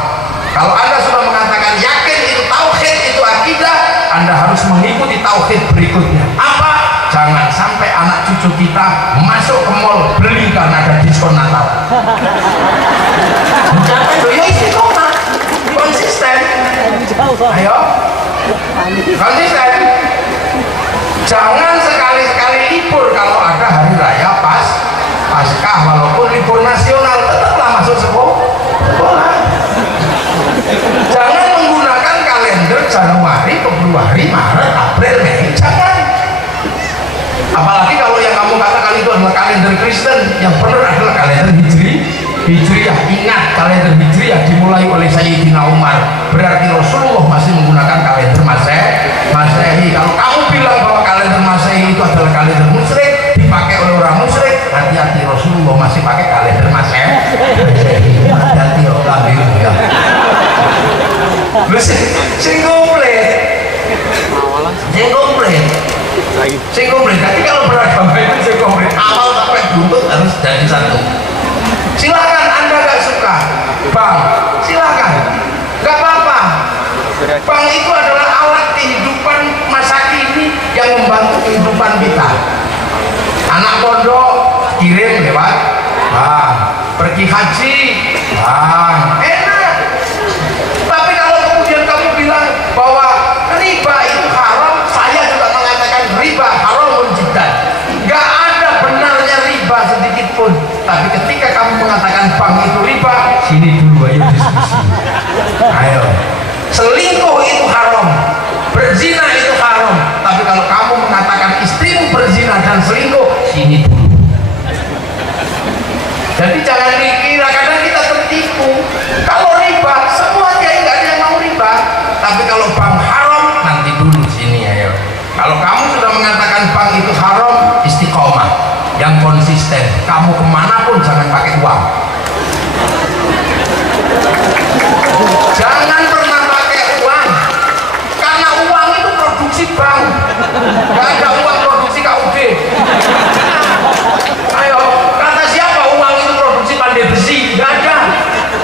Kalau Anda sudah mengatakan yakin itu tauhid, itu akidah, Anda harus mengikuti tauhid berikutnya. Apa? Jangan sampai anak cucu kita masuk ke mall beli karena ada diskon Natal. Jangan dong, ya istiqomah, konsisten. Ayo, konsisten. Jangan sekali-sekali libur kalau ada hari raya Paskah, walaupun libur nasional tetaplah masuk sekolah. Jangan menggunakan kalender Januari, Februari, Maret, April, Mei, jangan. Apalagi kalau yang kamu katakan itu adalah kalender Kristen, yang benar adalah kalender Hijriah. Ingat, kalender Hijriah dimulai oleh Sayyidina Umar, berarti Rasulullah masih menggunakan kalender Masehi. Kalau kamu bilang bahwa kalender Masehi itu adalah kalender musyrik, dipakai oleh orang musyrik, hati-hati, Rasulullah masih pakai kalender Masehi. Hati-hati orang itu ya. Sing komplit. Tapi kalau beragama itu sing komplit, awal sampai buntut harus jadi satu. Silakan Anda gak suka, Bang, silakan, gak apa-apa. Bang itu adalah alat kehidupan masa kini yang membantu haji, enak. Tapi kalau kemudian kamu bilang bahwa riba itu haram, saya juga mengatakan riba haramun jiddan. Gak ada benarnya riba sedikit pun. Tapi ketika kamu mengatakan bank itu riba, sini dulu ayo diskusi. Ayo. Selingkuh itu haram, berzina itu haram. Tapi kalau kamu mengatakan istrimu berzina dan selingkuh, sini dulu. Jadi jangan dikira, kadang kita tertipu. Kalau riba, semua kiai nggak ada yang mau riba. Tapi kalau bank haram, nanti dulu sini ayo. Kalau kamu sudah mengatakan bank itu haram, istiqomah, yang konsisten. Kamu kemanapun jangan pakai uang. Jangan pernah pakai uang, karena uang itu produksi bank. Nggak ada uang produksi KUD. Ayo, kata siapa uang itu produksi pandai besi? Nggak ada.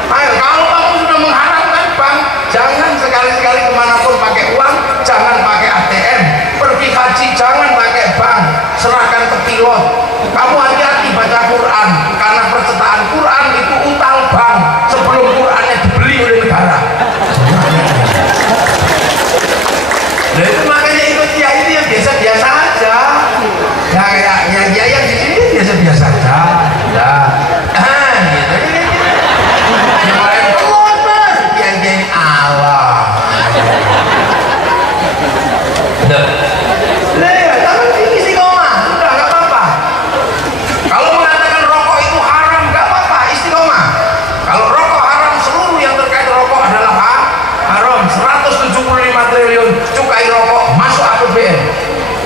Ayo, kalau kamu sudah mengharapkan bank, jangan sekali-sekali kemanapun pakai uang, jangan pakai ATM. Pergi haji jangan pakai bank, serahkan ke pilot. Kamu hati-hati baca Quran, karena percetakan Quran itu utang bank sebelum Qurannya dibeli oleh negara. Nah itu makanya ikut kiai itu yang biasa-biasa aja. Ya kayak ya yang di sini biasa-biasa aja. Ya, gitu. Yang lain keluar mas, kiai Allah. Nah ya, jangan istiqomah, udah nggak apa-apa. Kalau mengatakan rokok itu haram, nggak apa-apa, istiqomah. Kalau rokok haram, seluruh yang terkait rokok adalah haram. 175 triliun cukai rokok masuk APBN.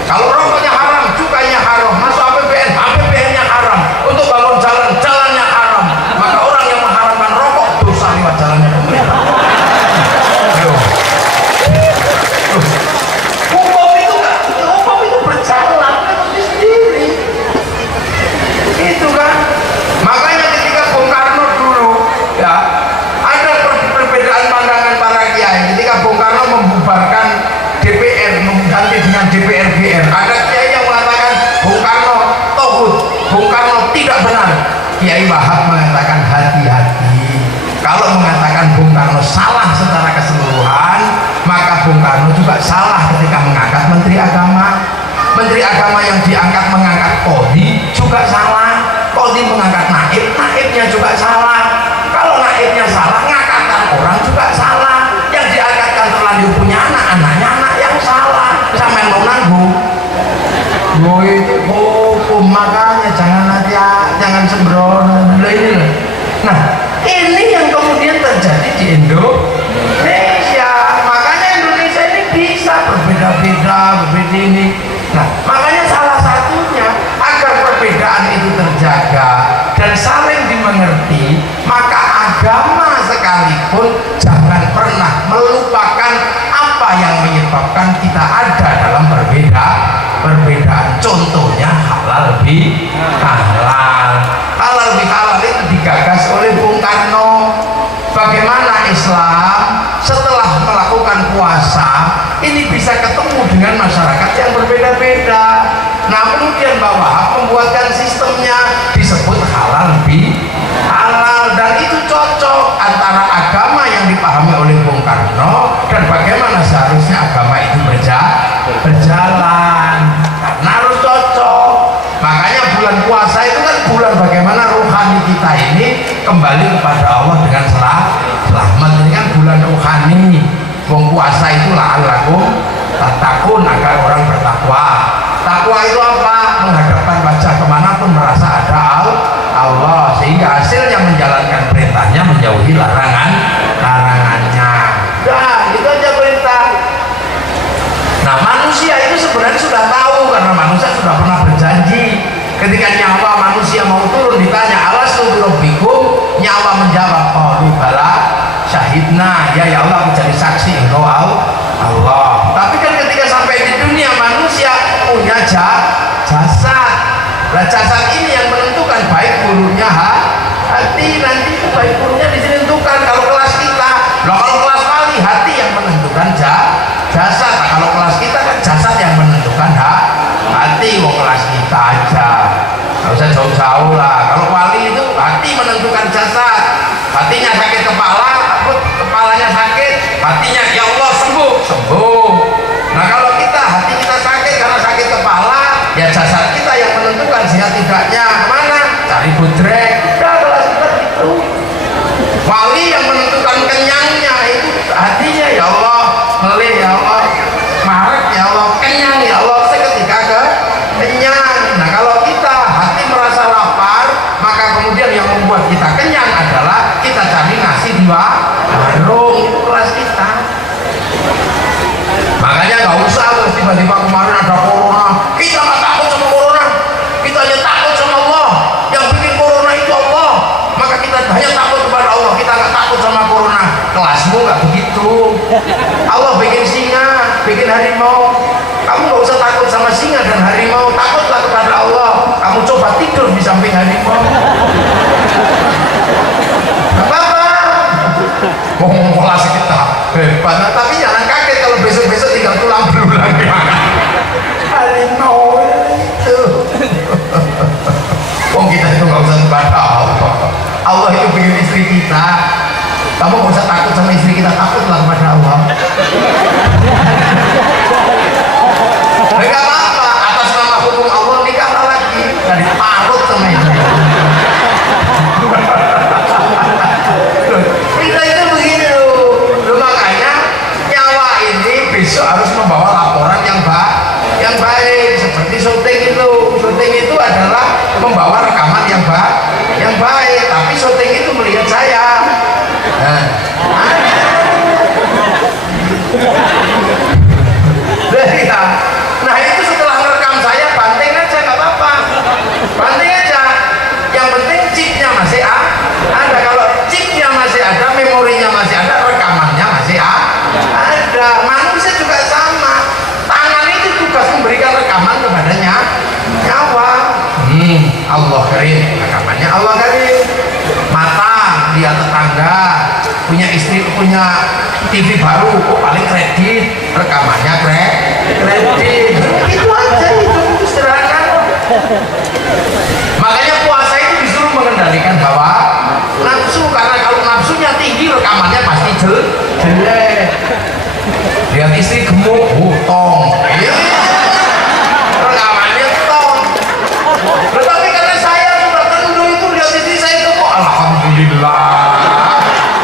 Kalau rokoknya haram, cukainya haram, masuk APBN, APBN-nya haram. Untuk bangun jalan, jalannya haram. Maka orang yang mengharamkan rokok dosa lewat jalannya pemerintah. Hukum itu berjalan sendiri. Itu kan. Makanya ketika Bung Karno dulu, ya ada perbedaan pandangan para kiai. Ketika Bung Karno membubarkan DPR, mengganti dengan DPR GR, ada kiai yang mengatakan Bung Karno tohut, Bung Karno tidak benar. Kiai Wahab mengatakan hati-hati. Kalau mengatakan Bung Karno salah secara keseluruhan, maka Bung Karno juga salah ketika mengangkat Menteri Agama. Menteri Agama yang diangkat mengangkat Qodhi juga salah. Qodhi mengangkat naib, naibnya juga salah. Kalau naibnya salah, ngangkatkan orang juga salah. Yang diangkatkan terlanjur punya anak, anaknya anak yang salah. Sama yang mau nanggung. Itu hukum, makanya jangan sembrono. Nah, ini yang kemudian terjadi di Indonesia. Makanya Indonesia ini bisa berbeda-beda ini. Nah, makanya salah satunya agar perbedaan itu terjaga dan saling dimengerti, maka agama sekalipun jangan pernah melupakan apa yang menyebabkan kita ada dalam perbedaan. Contohnya halal bihalal itu digagas oleh Bung Karno. Bagaimana Islam setelah melakukan puasa ini bisa ketemu dengan masyarakat yang berbeda-beda. Nah kemudian Mbak Wahab membuatkan sistemnya disebut halal bihalal, dan itu cocok antara agama yang dipahami oleh Bung Karno dan bagaimana seharusnya agama itu berjalan. Karena harus cocok. Makanya bulan puasa itu kan bulan bagaimana rohani kita ini kembali kepada Allah dengan selamat. Ini kan bulan rohani. Wong puasa itu la'allakum tattaqun, agar orang bertakwa. Takwa itu apa? Menghadapkan wajah kemanapun merasa ada Allah, sehingga hasilnya menjalankan perintahnya, menjauhi larangannya. Nah, itu aja perintah. Nah, manusia itu sebenarnya sudah tahu, karena manusia sudah pernah berjanji. Ketika nyawa manusia mau turun ditanya alastu birabbikum, nyawa menjawab qalu bala syahidna, ya Allah menjadi saksi engkau Allah. Tapi kan ketika sampai di dunia manusia punya jasad. Nah, jasad ini yang menentukan baik buruknya hati. Nanti itu baik buruknya ditentukan kalau kelas kita. Nah, kalau kelas wali hati yang menentukan jasad. Nah, kalau kelas kita kan jasad yang menentukan hati. Mau kelas kita aja, nggak usah jauh-jauh lah. Kalau wali itu hati menentukan jasad, hatinya sakit kepala, kepalanya sakit, hatinya ya Allah sembuh, sembuh. Nah kalau kita hati kita sakit karena sakit kepala, ya jasad kita yang menentukan sehat tidaknya. Kemana? Cari budrek. Udah kalau seperti itu. Wali yang menentukan kenyangnya itu hatinya, ya Allah melih, ya Allah marek, ya Allah kenyang, ya Allah seketika kenyang. Nah kalau kita hati merasa lapar, maka kemudian yang membuat kita kenyang adalah kita cari nasi di warung. Itu kelas kita. Makanya nggak usah terus tiba-tiba kemarin ada corona, kita nggak takut sama corona, kita hanya takut sama Allah. Yang bikin corona itu Allah, maka kita hanya takut kepada Allah, kita nggak takut sama corona. Kelasmu nggak begitu. Allah bikin singa, bikin harimau, kamu nggak usah takut sama singa dan harimau, takutlah kepada Allah. Kamu coba tidur di samping harimau, apa-apa. Ngomong kelas kita hebat, nah, tapi jangan kaget kalau besok-besok tinggal tulang belulang gimana. Harimau itu. Wong kita itu nggak usah kepada Allah. Allah itu bikin istri kita. Kamu nggak usah takut sama istri kita, takutlah kepada Allah. Enggak apa-apa, atas nama hukum Allah nikahlah lagi, dari parut sama istri. Kita itu begini loh, makanya nyawa ini besok harus membawa laporan yang baik. Seperti syuting itu adalah membawa rekaman yang baik, tapi syuting itu melihat saya. Nah itu setelah merekam saya, banting aja, nggak apa-apa, banting aja. Yang penting chipnya masih ada. Kalau chipnya masih ada, memorinya masih ada, rekamannya masih ada. Manusia juga sama, tangan itu tugas memberikan rekaman kepadanya nyawa. Allah karim, rekamannya Allah karim. Mata, dia tetangga punya istri, punya TV baru, paling kredit, rekamannya kredit. Itu aja, itu sederhana. Makanya puasa itu disuruh mengendalikan hawa nafsu, karena kalau nafsunya tinggi rekamannya pasti jelek. Lihat istri gemuk, tong, rekamannya tong. Tetapi karena saya sudah tentu itu, lihat istri saya itu kok alhamdulillah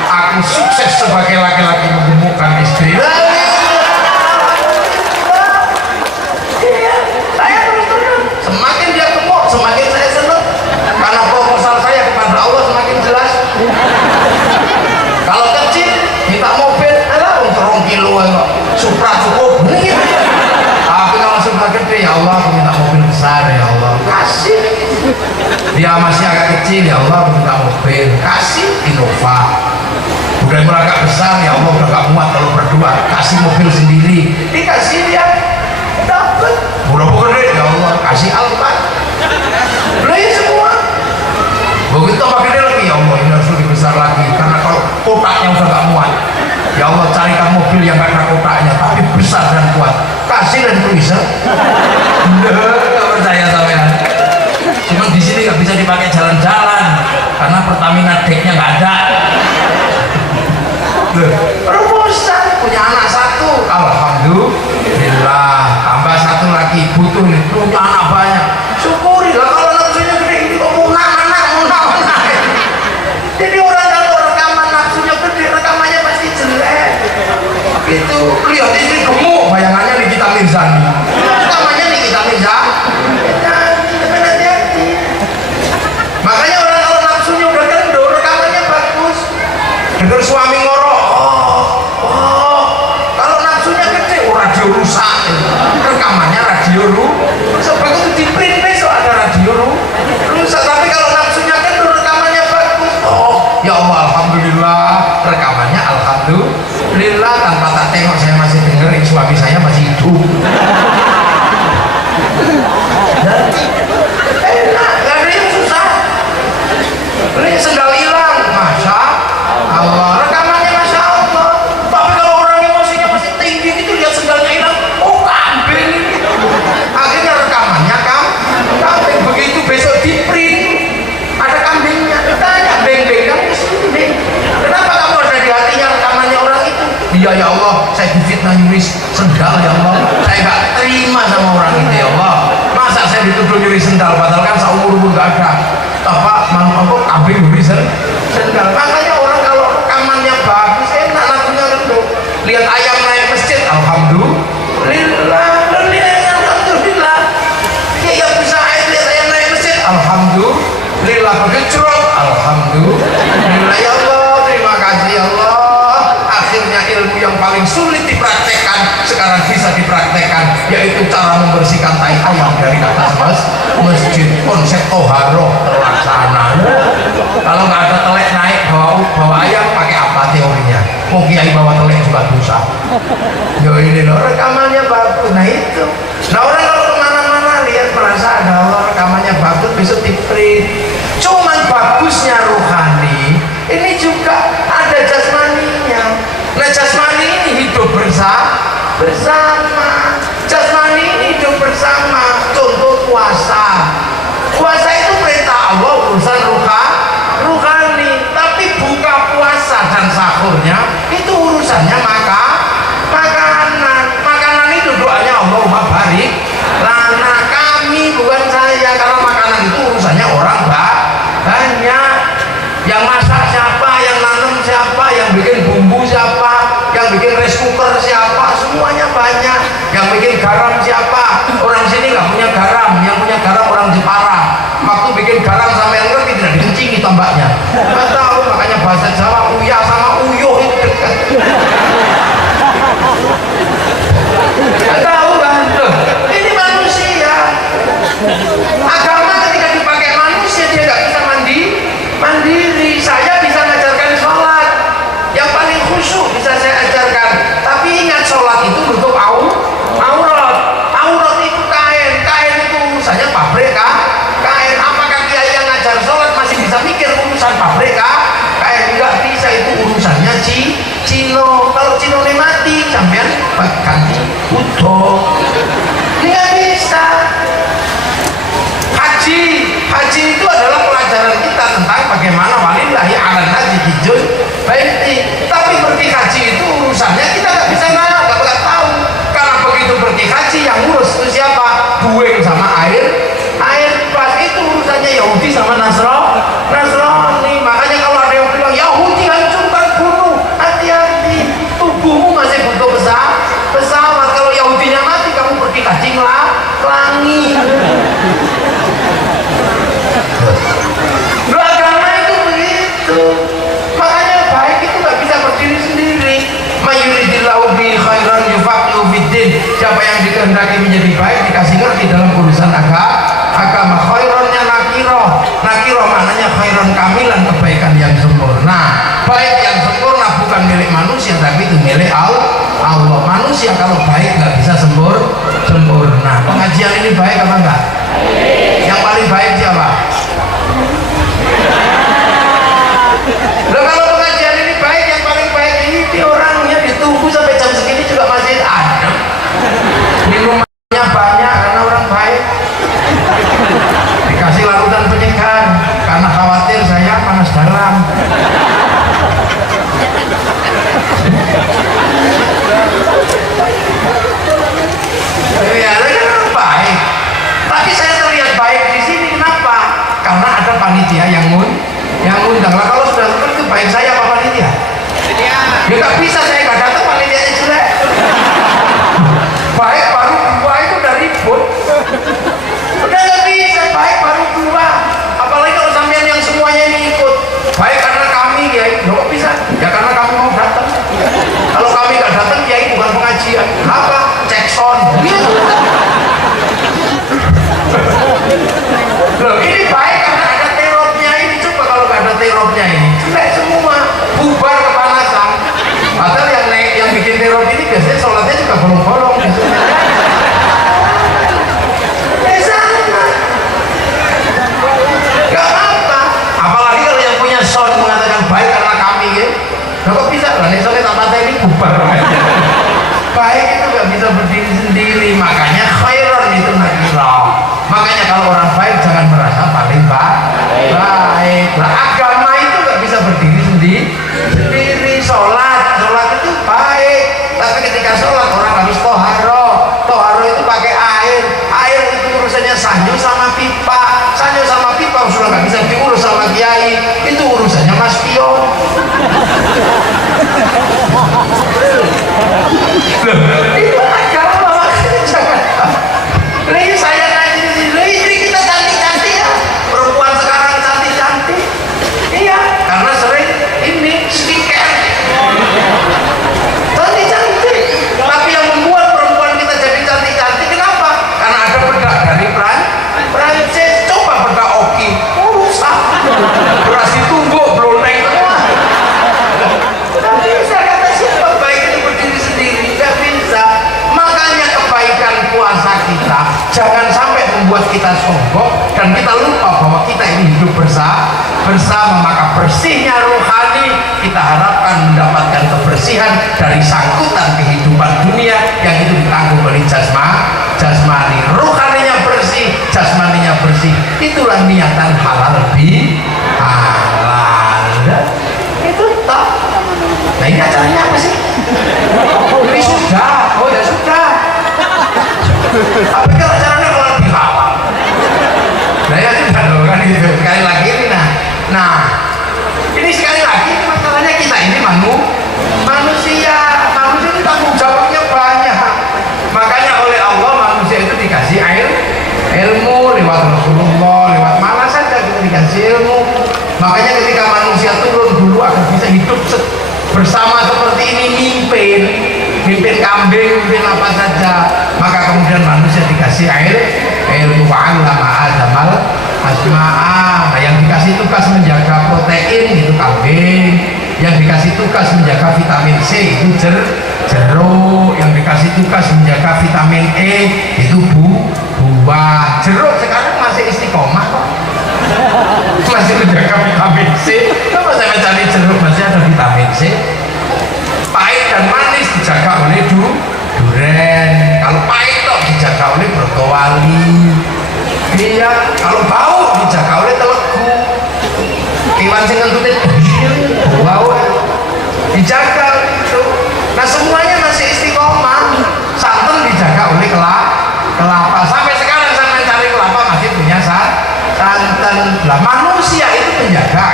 aku sukses sebagai laki-laki menggemukkan istri. Saya terus semakin dia gemuk semakin saya senang, karena proposal saya kepada Allah semakin jelas. Kalau kecil minta mobil, alah untuk 2 kilo Supra cukup. Tapi kalau sudah gede, ya Allah aku minta mobil besar, ya Allah kasih. Dia masih agak kecil, ya Allah aku minta mobil, kasih Innova. Udah agak besar, ya Allah udah gak muat kalau berdua, kasih mobil sendiri, dikasih dia dapat. Udah gede, ya Allah kasih Alphard, beli semua. Begitu tambah gede lagi, ya Allah ini harus lebih besar lagi, karena kalau kotaknya udah gak muat, ya Allah carikan mobil yang gak ada kotaknya tapi besar dan kuat, kasih dan cruiser. Gak percaya sampean. Cuma di sini nggak bisa dipakai jalan-jalan karena Pertamina decknya nggak ada. Proposal punya anak 1, alhamdulillah, tambah 1 lagi butuh, punya anak banyak, syukurilah. Kalau nafsunya gede ini kok munah. Jadi orang kalau rekaman nafsunya gede, rekamannya pasti jelek. Itu lihat istri gemuk, bayangannya Nikita Mirzani, rekamannya Nikita Mirzani. Makanya orang kalau nafsunya udah kendor, rekamannya bagus. Dengar suami ngorok, kalau nafsunya gede, radio rusak, rekamannya radio rusak. Begitu di print besok ada radio rusak. Tapi kalau nafsunya kendor, rekamannya bagus. Ya Allah alhamdulillah, rekamannya alhamdulillah. Tanpa tak tengok saya masih dengerin, suami saya masih hidup. Enak, gak ada yang susah. Beli sendal hilang, masya Allah, rekamannya masya Allah. Tapi kalau orang emosinya masih tinggi gitu, lihat sendalnya hilang, kambing. Akhirnya rekamannya kambing. Begitu besok di print ada kambingnya, ditanya beng iya ya Allah, saya difitnah nyuri sendal ya Allah, saya nggak terima sama orang itu ya Allah. Masa saya dituduh nyuri sendal padahal kan seumur pun nggak ada kambing nyuri sendal. Makanya orang kalau rekamannya bagus enak lagunya redup. Lihat ayam naik masjid, alhamdulillah. Alhamdulillah. Ya bisa lihat ayam naik masjid, alhamdulillah. Bergejrot, alhamdulillah ya Allah. Terima kasih ya Allah. Akhirnya ilmu yang paling sulit dipraktekkan sekarang bisa dipraktekkan, yaitu cara membersihkan tai ayam dari atas masjid. Konsep toharoh terlaksana. Kalau nggak ada telek naik bawa ayam pakai apa teorinya? Mau kiai bawa telek juga dosa. Yo ini loh rekamannya bagus. Nah itu. Nah orang kalau kemana-mana lihat merasa ada Allah rekamannya bagus besok di-print. Cuman bagusnya rohani ini juga ada jasmaninya. Nah jasmani ini hidup bersama. Jasmani ini hidup bersama. Contoh puasa. Puasa itu perintah Allah urusan rohani. Tapi buka puasa dan sahurnya itu urusannya makanan itu doanya Allahumma barik lana, kami bukan saya, karena makanan itu urusannya orang banyak. Yang masak siapa, yang nanam siapa, yang bikin bumbu siapa, yang bikin rice cooker siapa, semuanya banyak. Yang bikin garam siapa, orang sini nggak punya garam, yang punya garam orang Jepara. Waktu bikin garam sampai ngerti tidak dikencingi tambaknya, nggak tahu. Makanya bahasa Jawa uya sama uyuh itu dekat. Nggak tahu kan? Loh, ini manusia. Agama ketika dipakai manusia dia nggak bisa mandiri. Saya bisa mengajarkan sholat yang paling khusyuk, bisa saya ajarkan. Tapi ingat, sholat itu bentuk aurat itu kain itu urusannya pabrik kain. Apakah kiai yang ngajar sholat masih bisa mikir urusan pabrik kain? Nggak bisa, itu urusannya Cino. Kalau Cino ini mati sampean ganti utuh, nggak bisa. Haji itu adalah pelajaran kita tentang bagaimana walillahi 'alan nasi hijjul baiti. Tapi pergi haji itu urusannya kita nggak bisa nggak tahu, karena begitu pergi haji yang ngurus itu siapa? Bueng sama air pas, itu urusannya Yahudi sama Nasrani. Makanya kalau ada yang bilang Yahudi hancurkan, bunuh, hati-hati, tubuhmu masih butuh pesawat. Kalau Yahudinya mati kamu pergi haji ngelangi. Agama itu begitu. Makanya baik itu nggak bisa berdiri sendiri. Mayuridillahu bi khairan yufaqihu fiddin. Siapa yang dikehendaki menjadi baik dikasih ngerti dalam urusan agama. Khairannya nakiroh maknanya khairan kamilan, kebaikan yang sempurna. Baik yang sempurna bukan milik manusia tapi itu milik Allah. Manusia kalau baik nggak bisa sempurna. Pengajian ini baik apa enggak? Yang paling baik siapa? Loh, kalau pengajian ini baik, yang paling baik ini orangnya ditunggu sampai jam segini juga masih ada. Di rumahnya banyak karena orang baik. Dikasih larutan penyegar karena khawatir saya panas dalam. Ya, kan baik. Tapi saya terlihat baik di sini, kenapa? Karena ada panitia yang undang. Lah kalau sudah seperti itu baik saya apa panitia? Ya nggak bisa, saya nggak datang panitianya jelek. Baik baru dua itu udah ribut. Udah nggak bisa, baik baru dua. Apalagi kalau sampean yang semuanya ini ikut. Baik karena kami ya, nggak bisa. Ya karena kamu mau datang. Kalau kami nggak datang ya ini bukan pengajian. Apa? Cek sound. Gitu. Loh, ini baik karena ada teropnya ini. Coba kalau nggak ada teropnya ini, jelek semua, bubar kepanasan. Padahal yang bikin terop ini biasanya sholatnya juga bolong-bolong. Sama. Gak apa-apa. Apalagi kalau yang punya sound mengatakan baik karena kami, ya. Nah, kok bisa? Lah nek soalnya tak ini bubar. Baik itu nggak bisa berdiri sendiri, makanya khairan itu nakirah. Makanya kalau orang baik jangan merasa paling baik. Lah agama itu nggak bisa berdiri sendiri. Sholat itu baik. habis toharo itu pakai air itu urusannya sanyo sama pipa sudah nggak bisa diurus sama kiai, itu urusannya Mas Pion. Itu agama, makanya jangan. Ini saya ngaji di sini, istri kita cantik-cantik ya, perempuan sekarang cantik-cantik, iya, karena sering ini skincare, cantik-cantik. Tapi yang membuat perempuan kita jadi cantik-cantik kenapa? Karena ada bedak dari Prancis. Coba bedak Oki, rusak, beras ditumbuk, bloneng semua. Tapi saya kata siapa baik itu berdiri sendiri, nggak bisa. Makanya kebaikan puasa kita jangan sampai membuat kita sombong dan kita lupa bahwa kita ini hidup bersama. Maka bersihnya rohani kita harapkan mendapatkan kebersihan dari sangkutan kehidupan dunia yang itu ditanggung oleh jasmani. Rohaninya bersih, jasmaninya bersih. Itulah niatan halal halal. Itu tak. Nah ini acaranya apa sih? Ini sudah. Oh ya sudah. Tapi kalau acaranya kalau lebih halal. Nah ya sudah loh kan gitu. Sekali lagi ini nah ini sekali lagi masalahnya kita ini manusia ini tanggung jawabnya banyak. Makanya oleh Allah manusia itu dikasih ilmu lewat Rasulullah, lewat mana saja kita dikasih ilmu. Makanya ketika manusia turun dulu agar bisa hidup bersama seperti ini, mimpin kambing, mimpin apa saja, maka kemudian manusia dikasih ilmu wa'allama Adamal asma'a. Nah, yang dikasih tugas menjaga protein itu kambing, yang dikasih tugas menjaga vitamin C itu jeruk, yang dikasih tugas menjaga vitamin E itu buah. Jeruk sekarang masih istiqomah kok, masih menjaga vitamin C. Kalau saya mencari jeruk masih ada vitamin C. Pahit dan manis dijaga oleh duren. Kalau pahit kok dijaga oleh brokoli. Iya, kalau bau dijaga oleh telegu. Iwan sing ngentute bau dijaga itu. Nah semuanya masih istiqomah. Santan dijaga oleh kelapa. Sampai sekarang saya mencari kelapa masih punya santan. Lah manusia itu menjaga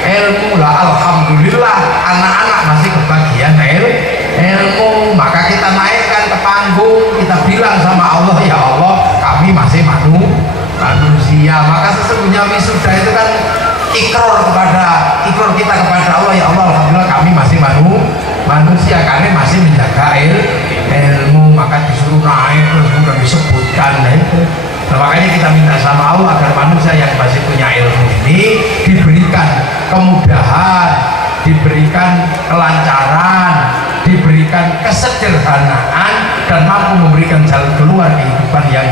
ilmu lah. Alhamdulillah anak-anak masih kebagian ilmu. Maka kita naikkan ke panggung, kita bilang sama Allah, ya Allah kami masih manusia. Maka sesungguhnya wisuda itu kan ikrar kita kepada Allah, ya Allah alhamdulillah kami masih manusia, kami masih menjaga ilmu. Maka disuruh naik terus sudah disebutkan. Nah itu. Nah, makanya kita minta sama Allah agar manusia yang masih punya ilmu ini diberikan kemudahan, diberikan kelancaran, diberikan kesederhanaan, dan mampu memberikan jalan keluar kehidupan yang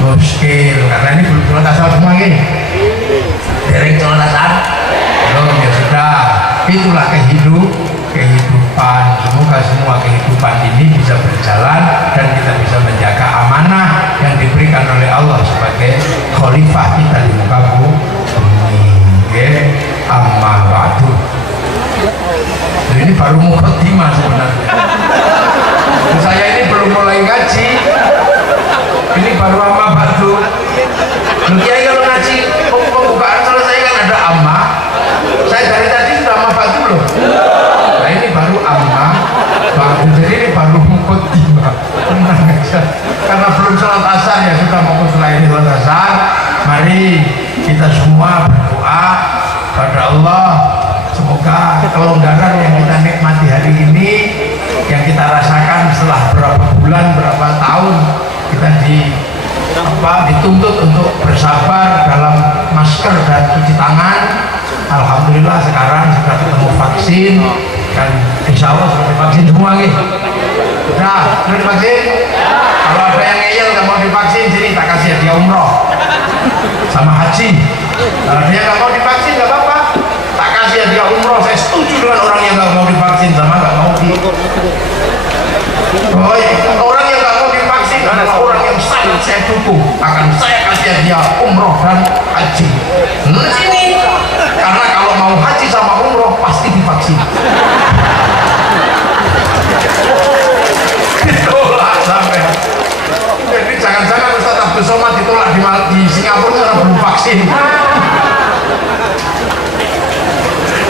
muskil. Karena ini belum sholat asar semua ini. Dereng sholat asar? Belum, ya sudah. Itulah kehidupan. Semoga semua kehidupan ini bisa berjalan dan kita bisa menjaga amanah yang diberikan oleh Allah sebagai khalifah kita di muka bumi. Amma ba'du. Ini baru mukadimah sebenarnya. Saya ini belum mulai ngaji. Ini baru amma ba'du. Kiai kalau ngaji pembukaan selesai kan ada amma. Saya dari tadi sudah amma ba'du loh. Nah ini baru amma ba'du. Jadi ini baru mukadimah. Tenang aja. Karena belum sholat asar ya sudah mau setelah ini sholat asar. Mari kita semua berdoa pada Allah. Semoga kelonggaran yang kita nikmati hari ini, yang kita rasakan setelah berapa bulan, berapa tahun kita dituntut untuk bersabar dalam masker dan cuci tangan. Alhamdulillah sekarang sudah ketemu vaksin dan insya Allah sudah divaksin semua nih. Sudah divaksin? Kalau ada yang ngeyel nggak mau divaksin, sini tak kasih hadiah umroh sama haji. Kalau dia nggak mau divaksin nggak apa-apa, tak kasih hadiah umroh. Saya setuju dengan orang yang nggak mau divaksin sama nggak mau orang yang nggak mau divaksin adalah orang yang sangat saya dukung, akan saya kasih hadiah umroh dan haji. Sini, karena kalau mau haji sama umroh pasti divaksin. Gitu. Somad ditolak di Singapura karena belum vaksin.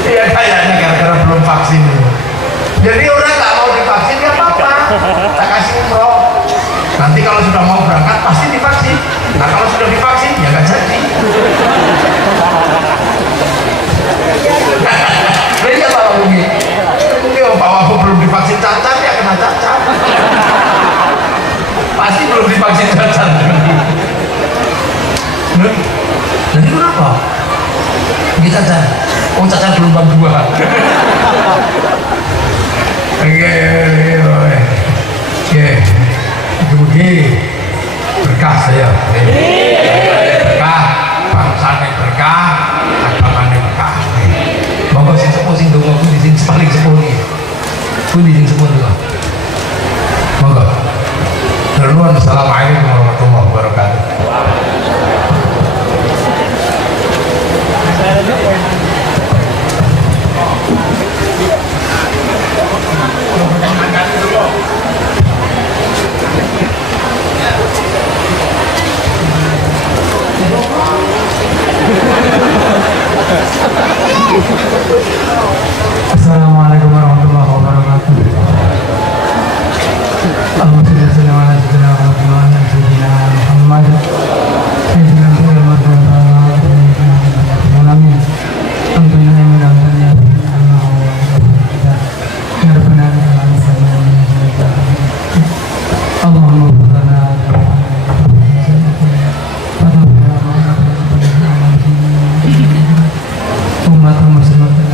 Iya kayaknya gara-gara belum vaksin. Jadi orang nggak mau divaksin ya apa-apa, tak kasih umroh. Nanti kalau sudah mau berangkat pasti divaksin. Nah kalau sudah divaksin ya nggak jadi. Iya Pak Bumi. Mungkin Pak Wabu belum divaksin cacat ya kena cacat. Pasti belum divaksin cacat. Jadi kenapa? Ini cacat. Oh cacat gelombang 2. Oke. Oke. Berkah saya. Berkah. Bangsa yang berkah. Agama yang berkah. Monggo sing sepuh sing donga pundi sing paling sepuh iki. Pundi sing sepuh donga. Monggo. Nuwun assalamualaikum warahmatullahi wabarakatuh. Assalamualaikum warahmatullahi wabarakatuh. Alhamdulillah sayyidina Muhammad sayyidina alamin. Allahumma